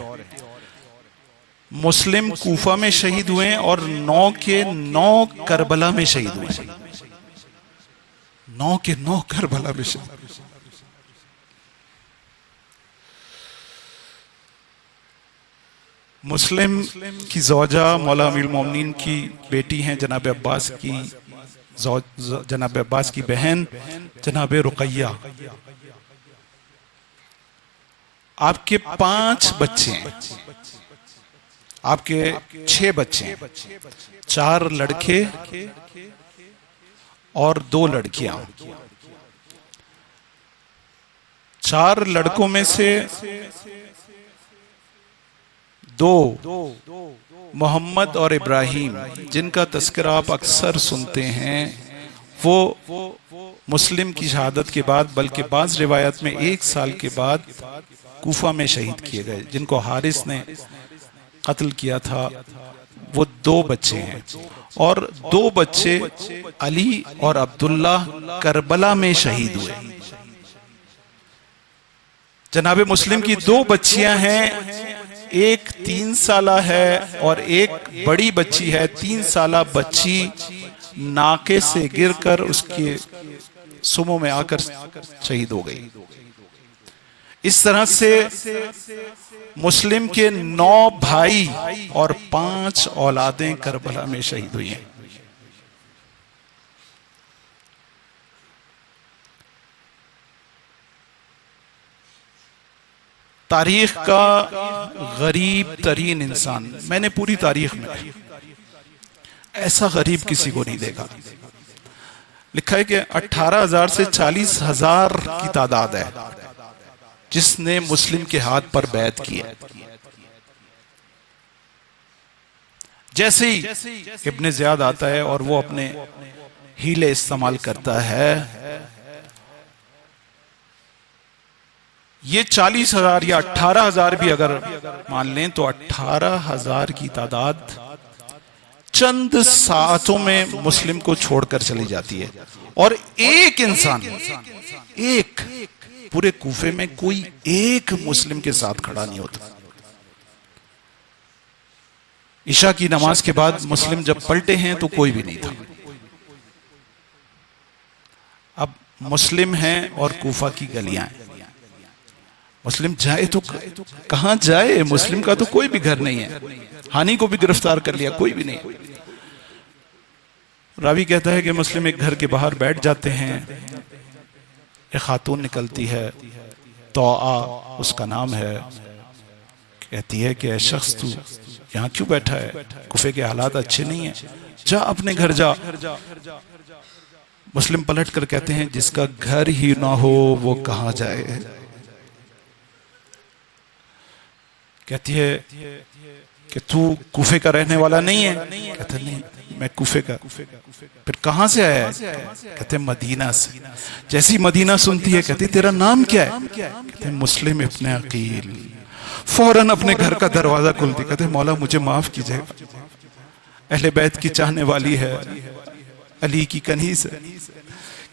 مسلم کوفہ میں شہید ہوئے ہیں اور 9 کے 9 کربلا میں شہید ہوئے ہیں. 9 کے 9 کربلا میں شہید ہوئے ہیں. مسلم کی زوجہ مولا امیر المومنین کی بیٹی ہیں جناب عباس کی جناب عباس کی بہن جناب رقیہ. آپ کے 5 بچے ہیں. آپ کے 6 بچے ہیں، 4 لڑکے اور 2 لڑکیاں. 4 لڑکوں میں سے 2 محمد اور ابراہیم، جن کا تذکرہ آپ اکثر سنتے ہیں، وہ مسلم کی شہادت کے بعد، بلکہ بعض روایت میں 1 سال کے بعد کوفہ میں شہید کیے گئے، جن کو حارث نے قتل کیا تھا، وہ 2 بچے ہیں، اور 2 بچے علی اور عبداللہ کربلا میں شہید ہوئے۔ جناب مسلم کی 2 بچیاں ہیں، ایک 3 سالہ ہے اور ایک بڑی بچی ہے، 3 سالہ بچی ناکے سے گر کر اس کے سموں میں آ کر شہید ہو گئی۔ اس طرح سے مسلم کے 9 بھائی اور 5 اولادیں کربلا میں شہید ہوئی ہیں۔ تاریخ کا غریب ترین انسان، میں نے پوری تاریخ میں ایسا غریب کسی کو نہیں دیکھا۔ لکھا ہے کہ 18,000 سے 40,000 کی تعداد ہے جس نے مسلم کے ہاتھ پر بیعت کی ہے۔ جیسے ہی ابن زیاد آتا ہے اور وہ اپنے ہیلے استعمال کرتا ہے، یہ 40,000 یا 18,000 بھی اگر مان لیں تو 18,000 کی تعداد چند ساعتوں میں مسلم کو چھوڑ کر چلی جاتی ہے، اور ایک انسان، ایک پورے کوفے میں کوئی ایک مسلم کے ساتھ کھڑا نہیں ہوتا۔ عشاء کی نماز کے بعد مسلم جب پلٹے ہیں تو کوئی بھی نہیں تھا۔ اب مسلم ہیں اور کوفہ کی گلیاں ہیں، مسلم جائے تو کہاں جائے؟ مسلم کا تو کوئی بھی گھر نہیں ہے، ہانی کو بھی گرفتار کر لیا، کوئی بھی نہیں۔ راوی کہتا ہے کہ مسلم ایک گھر کے باہر بیٹھ جاتے ہیں، ایک خاتون نکلتی ہے، توآ اس کا نام ہے، کہتی ہے کہ اے شخص تو یہاں کیوں بیٹھا ہے؟ کوفے کے حالات اچھے نہیں ہیں، جا اپنے گھر جا۔ مسلم پلٹ کر کہتے ہیں جس کا گھر ہی نہ ہو وہ کہاں جائے؟ کہتی ہے کہ تو کوفے کا رہنے والا نہیں ہے؟ کہتا نہیں، میں کوفے کا۔ پھر کہاں سے آیا ہے؟ کہتے ہیں مدینہ سے۔ جیسی مدینہ سنتی ہے کہتی تیرا نام کیا ہے؟ کہتے ہیں مسلم ابن عقیل۔ فوراً اپنے گھر کا دروازہ کھلتی، کہتے ہیں مولا مجھے معاف کیجئے، اہل بیت کی چاہنے والی ہے، علی کی کنیز ہے۔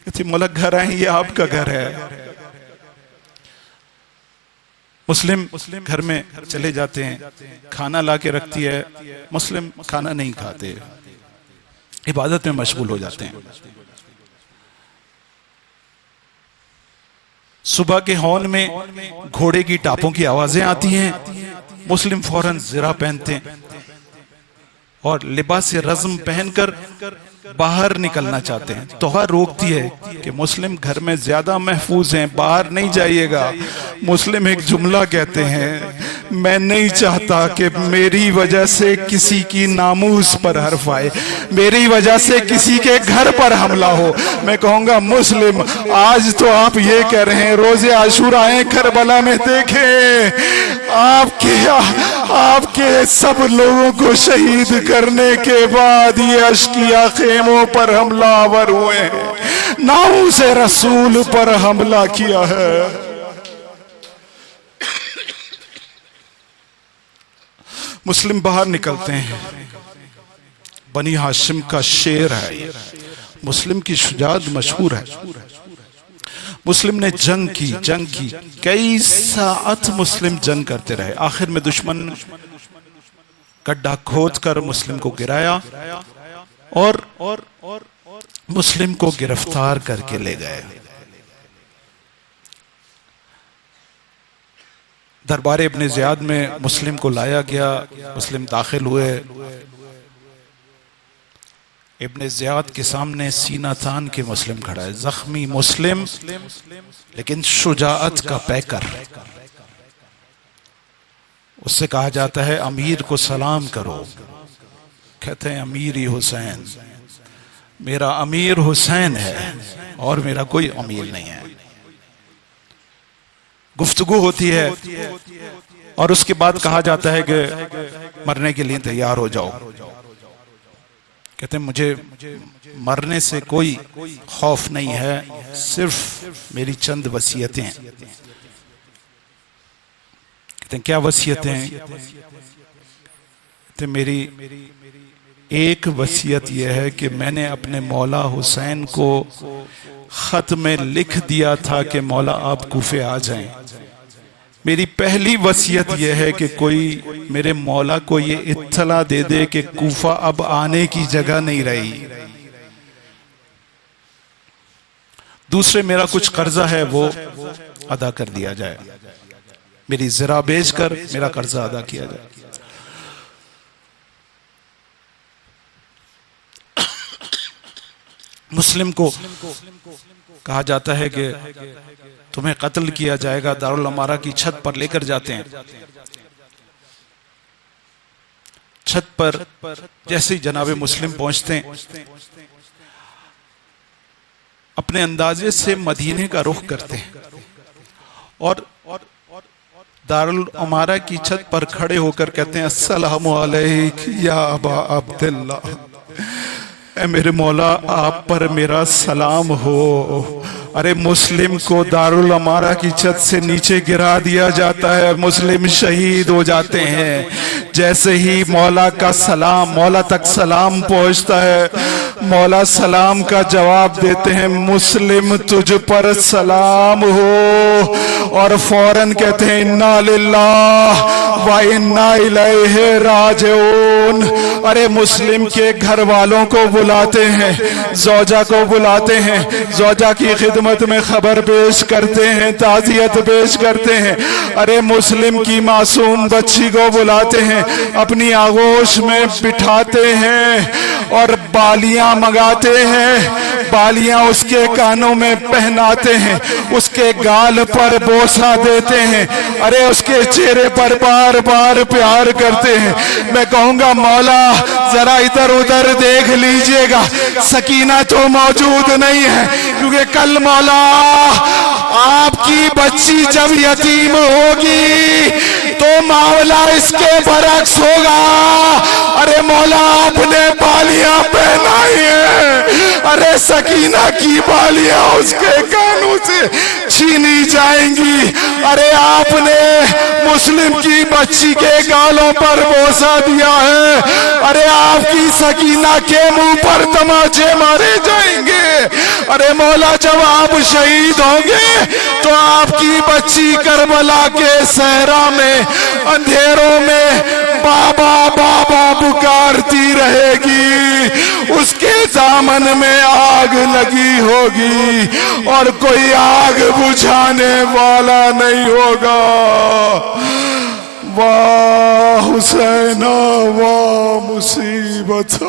کہتے ہیں مولا گھر آئیں، یہ آپ کا گھر ہے۔ مسلم گھر میں چلے جاتے ہیں، کھانا لا کے رکھتی ہے، مسلم کھانا نہیں کھاتے، عبادت میں مشغول ہو جاتے ہیں۔ صبح کے ہون میں گھوڑے کی ٹاپوں کی آوازیں آتی ہیں، مسلم فوراً زرہ پہنتے ہیں اور لباس رزم پہن کر باہر نکلنا چاہتے ہیں۔ توحہ روکتی ہے کہ مسلم گھر میں زیادہ محفوظ ہیں، باہر نہیں جائیے گا۔ مسلم ایک جملہ کہتے ہیں، میں نہیں چاہتا کہ میری وجہ سے کسی کی ناموس پر حرف آئے، میری وجہ سے کسی کے گھر پر حملہ ہو۔ میں کہوں گا مسلم آج تو آپ یہ کہہ رہے ہیں روز عاشوراء آئیں کربلا میں دیکھیں، آپ کے سب لوگوں کو شہید کرنے کے بعد یہ اشقیاء خیموں پر حملہ آور ہوئے ہیں، ناموس رسول پر حملہ کیا ہے۔ مسلم باہر نکلتے ہیں، بنی ہاشم کا شیر ہے یہ، مسلم کی شجاعت مشہور ہے۔ مسلم نے جنگ کی، کئی ساعت مسلم جنگ کرتے رہے، آخر میں دشمن گڈھا کھود کر مسلم کو گرایا اور مسلم کو گرفتار کر کے لے گئے۔ دربار ابن زیاد میں مسلم کو لایا گیا، مسلم داخل ہوئے، ابن زیاد کے سامنے سینہ تان کے مسلم کھڑا ہے، زخمی مسلم لیکن شجاعت کا پیکر۔ اس سے کہا جاتا ہے امیر کو سلام کرو، کہتے ہیں امیری حسین، میرا امیر حسین ہے اور میرا کوئی امیر نہیں ہے۔ گفتگو ہوتی ہے اور اس کے بعد کہا جاتا ہے کہ مرنے کے لیے تیار ہو جاؤ۔ کہتے ہیں مجھے مرنے سے کوئی خوف نہیں ہے، صرف میری چند وصیتیں ہیں۔ کہتے ہیں کیا وصیتیں؟ تو میری ایک وصیت یہ ہے کہ میں نے اپنے مولا حسین کو خط میں لکھ دیا تھا کہ مولا آپ کوفے آ جائیں. میری پہلی وصیت یہ ہے کہ کوئی میرے مولا کو یہ اطلاع دے دے کہ کوفہ اب آنے کی جگہ نہیں رہی. دوسرے میرا کچھ قرضہ ہے وہ ادا کر دیا جائے، میری زرع بیچ کر میرا قرضہ ادا کیا جائے. مسلم کو کہا جاتا ہے کہ تمہیں قتل کیا جائے گا، دارالامارہ کی چھت پر لے کر جاتے ہیں. چھت پر جیسے ہی جناب مسلم پہنچتے ہیں اپنے اندازے سے مدینے کا رخ کرتے ہیں اور دارالامارہ کی چھت پر کھڑے ہو کر کہتے ہیں السلام علیک یا ابا عبداللہ، اے میرے مولا آپ پر میرا سلام ہو. ارے مسلم کو دارالامارہ کی چھت سے نیچے گرا دیا جاتا ہے، مسلم شہید ہو جاتے ہیں. جیسے ہی مولا کا سلام، مولا تک سلام پہنچتا ہے، مولا سلام کا جواب دیتے ہیں مسلم تجھ پر سلام ہو، اور فوراً کہتے ہیں انا للہ و انا الیہ راجعون. ارے مسلم کے گھر والوں کو بلاتے ہیں، زوجہ کو بلاتے ہیں، زوجہ کی خدمت میں خبر پیش کرتے ہیں، تعزیت پیش کرتے ہیں. ارے مسلم کی معصوم بچی کو بلاتے ہیں، اپنی آغوش میں بٹھاتے ہیں اور بالیاں منگاتے ہیں، بالیاں اس کے کانوں میں پہناتے ہیں، اس کے گال پر بوسہ دیتے ہیں، ارے اس کے چہرے پر بار بار پیار کرتے ہیں. میں کہوں گا مولا ذرا ادھر ادھر دیکھ لیجئے گا، سکینہ تو موجود نہیں ہے، کیونکہ کل مولا آپ کی بچی جب یتیم ہوگی تو معاملہ اس کے برعکس ہوگا. ارے مولا آپ نے بالیاں پہنائی ہیں، ارے سکینہ کی بالیاں اس کے کانوں سے چھینی جائیں گی. ارے آپ نے مسلم کی بچی کے گالوں پر بوسہ دیا ہے، ارے آپ کی سکینہ کے منہ پر تماچے مارے جائیں گے. ارے مولا جب آپ شہید ہوں گے تو آپ کی بچی کربلا کے صحرا میں اندھیروں میں بابا بابا پکارتی رہے گی، اس کے دامن میں آگ لگی ہوگی اور کوئی آگ بجھانے والا نہیں ہوگا. واہ حسین واہ مصیبت.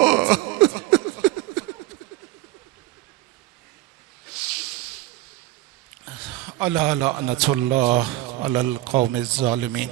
الا لعنت اللہ علی القوم الظالمین.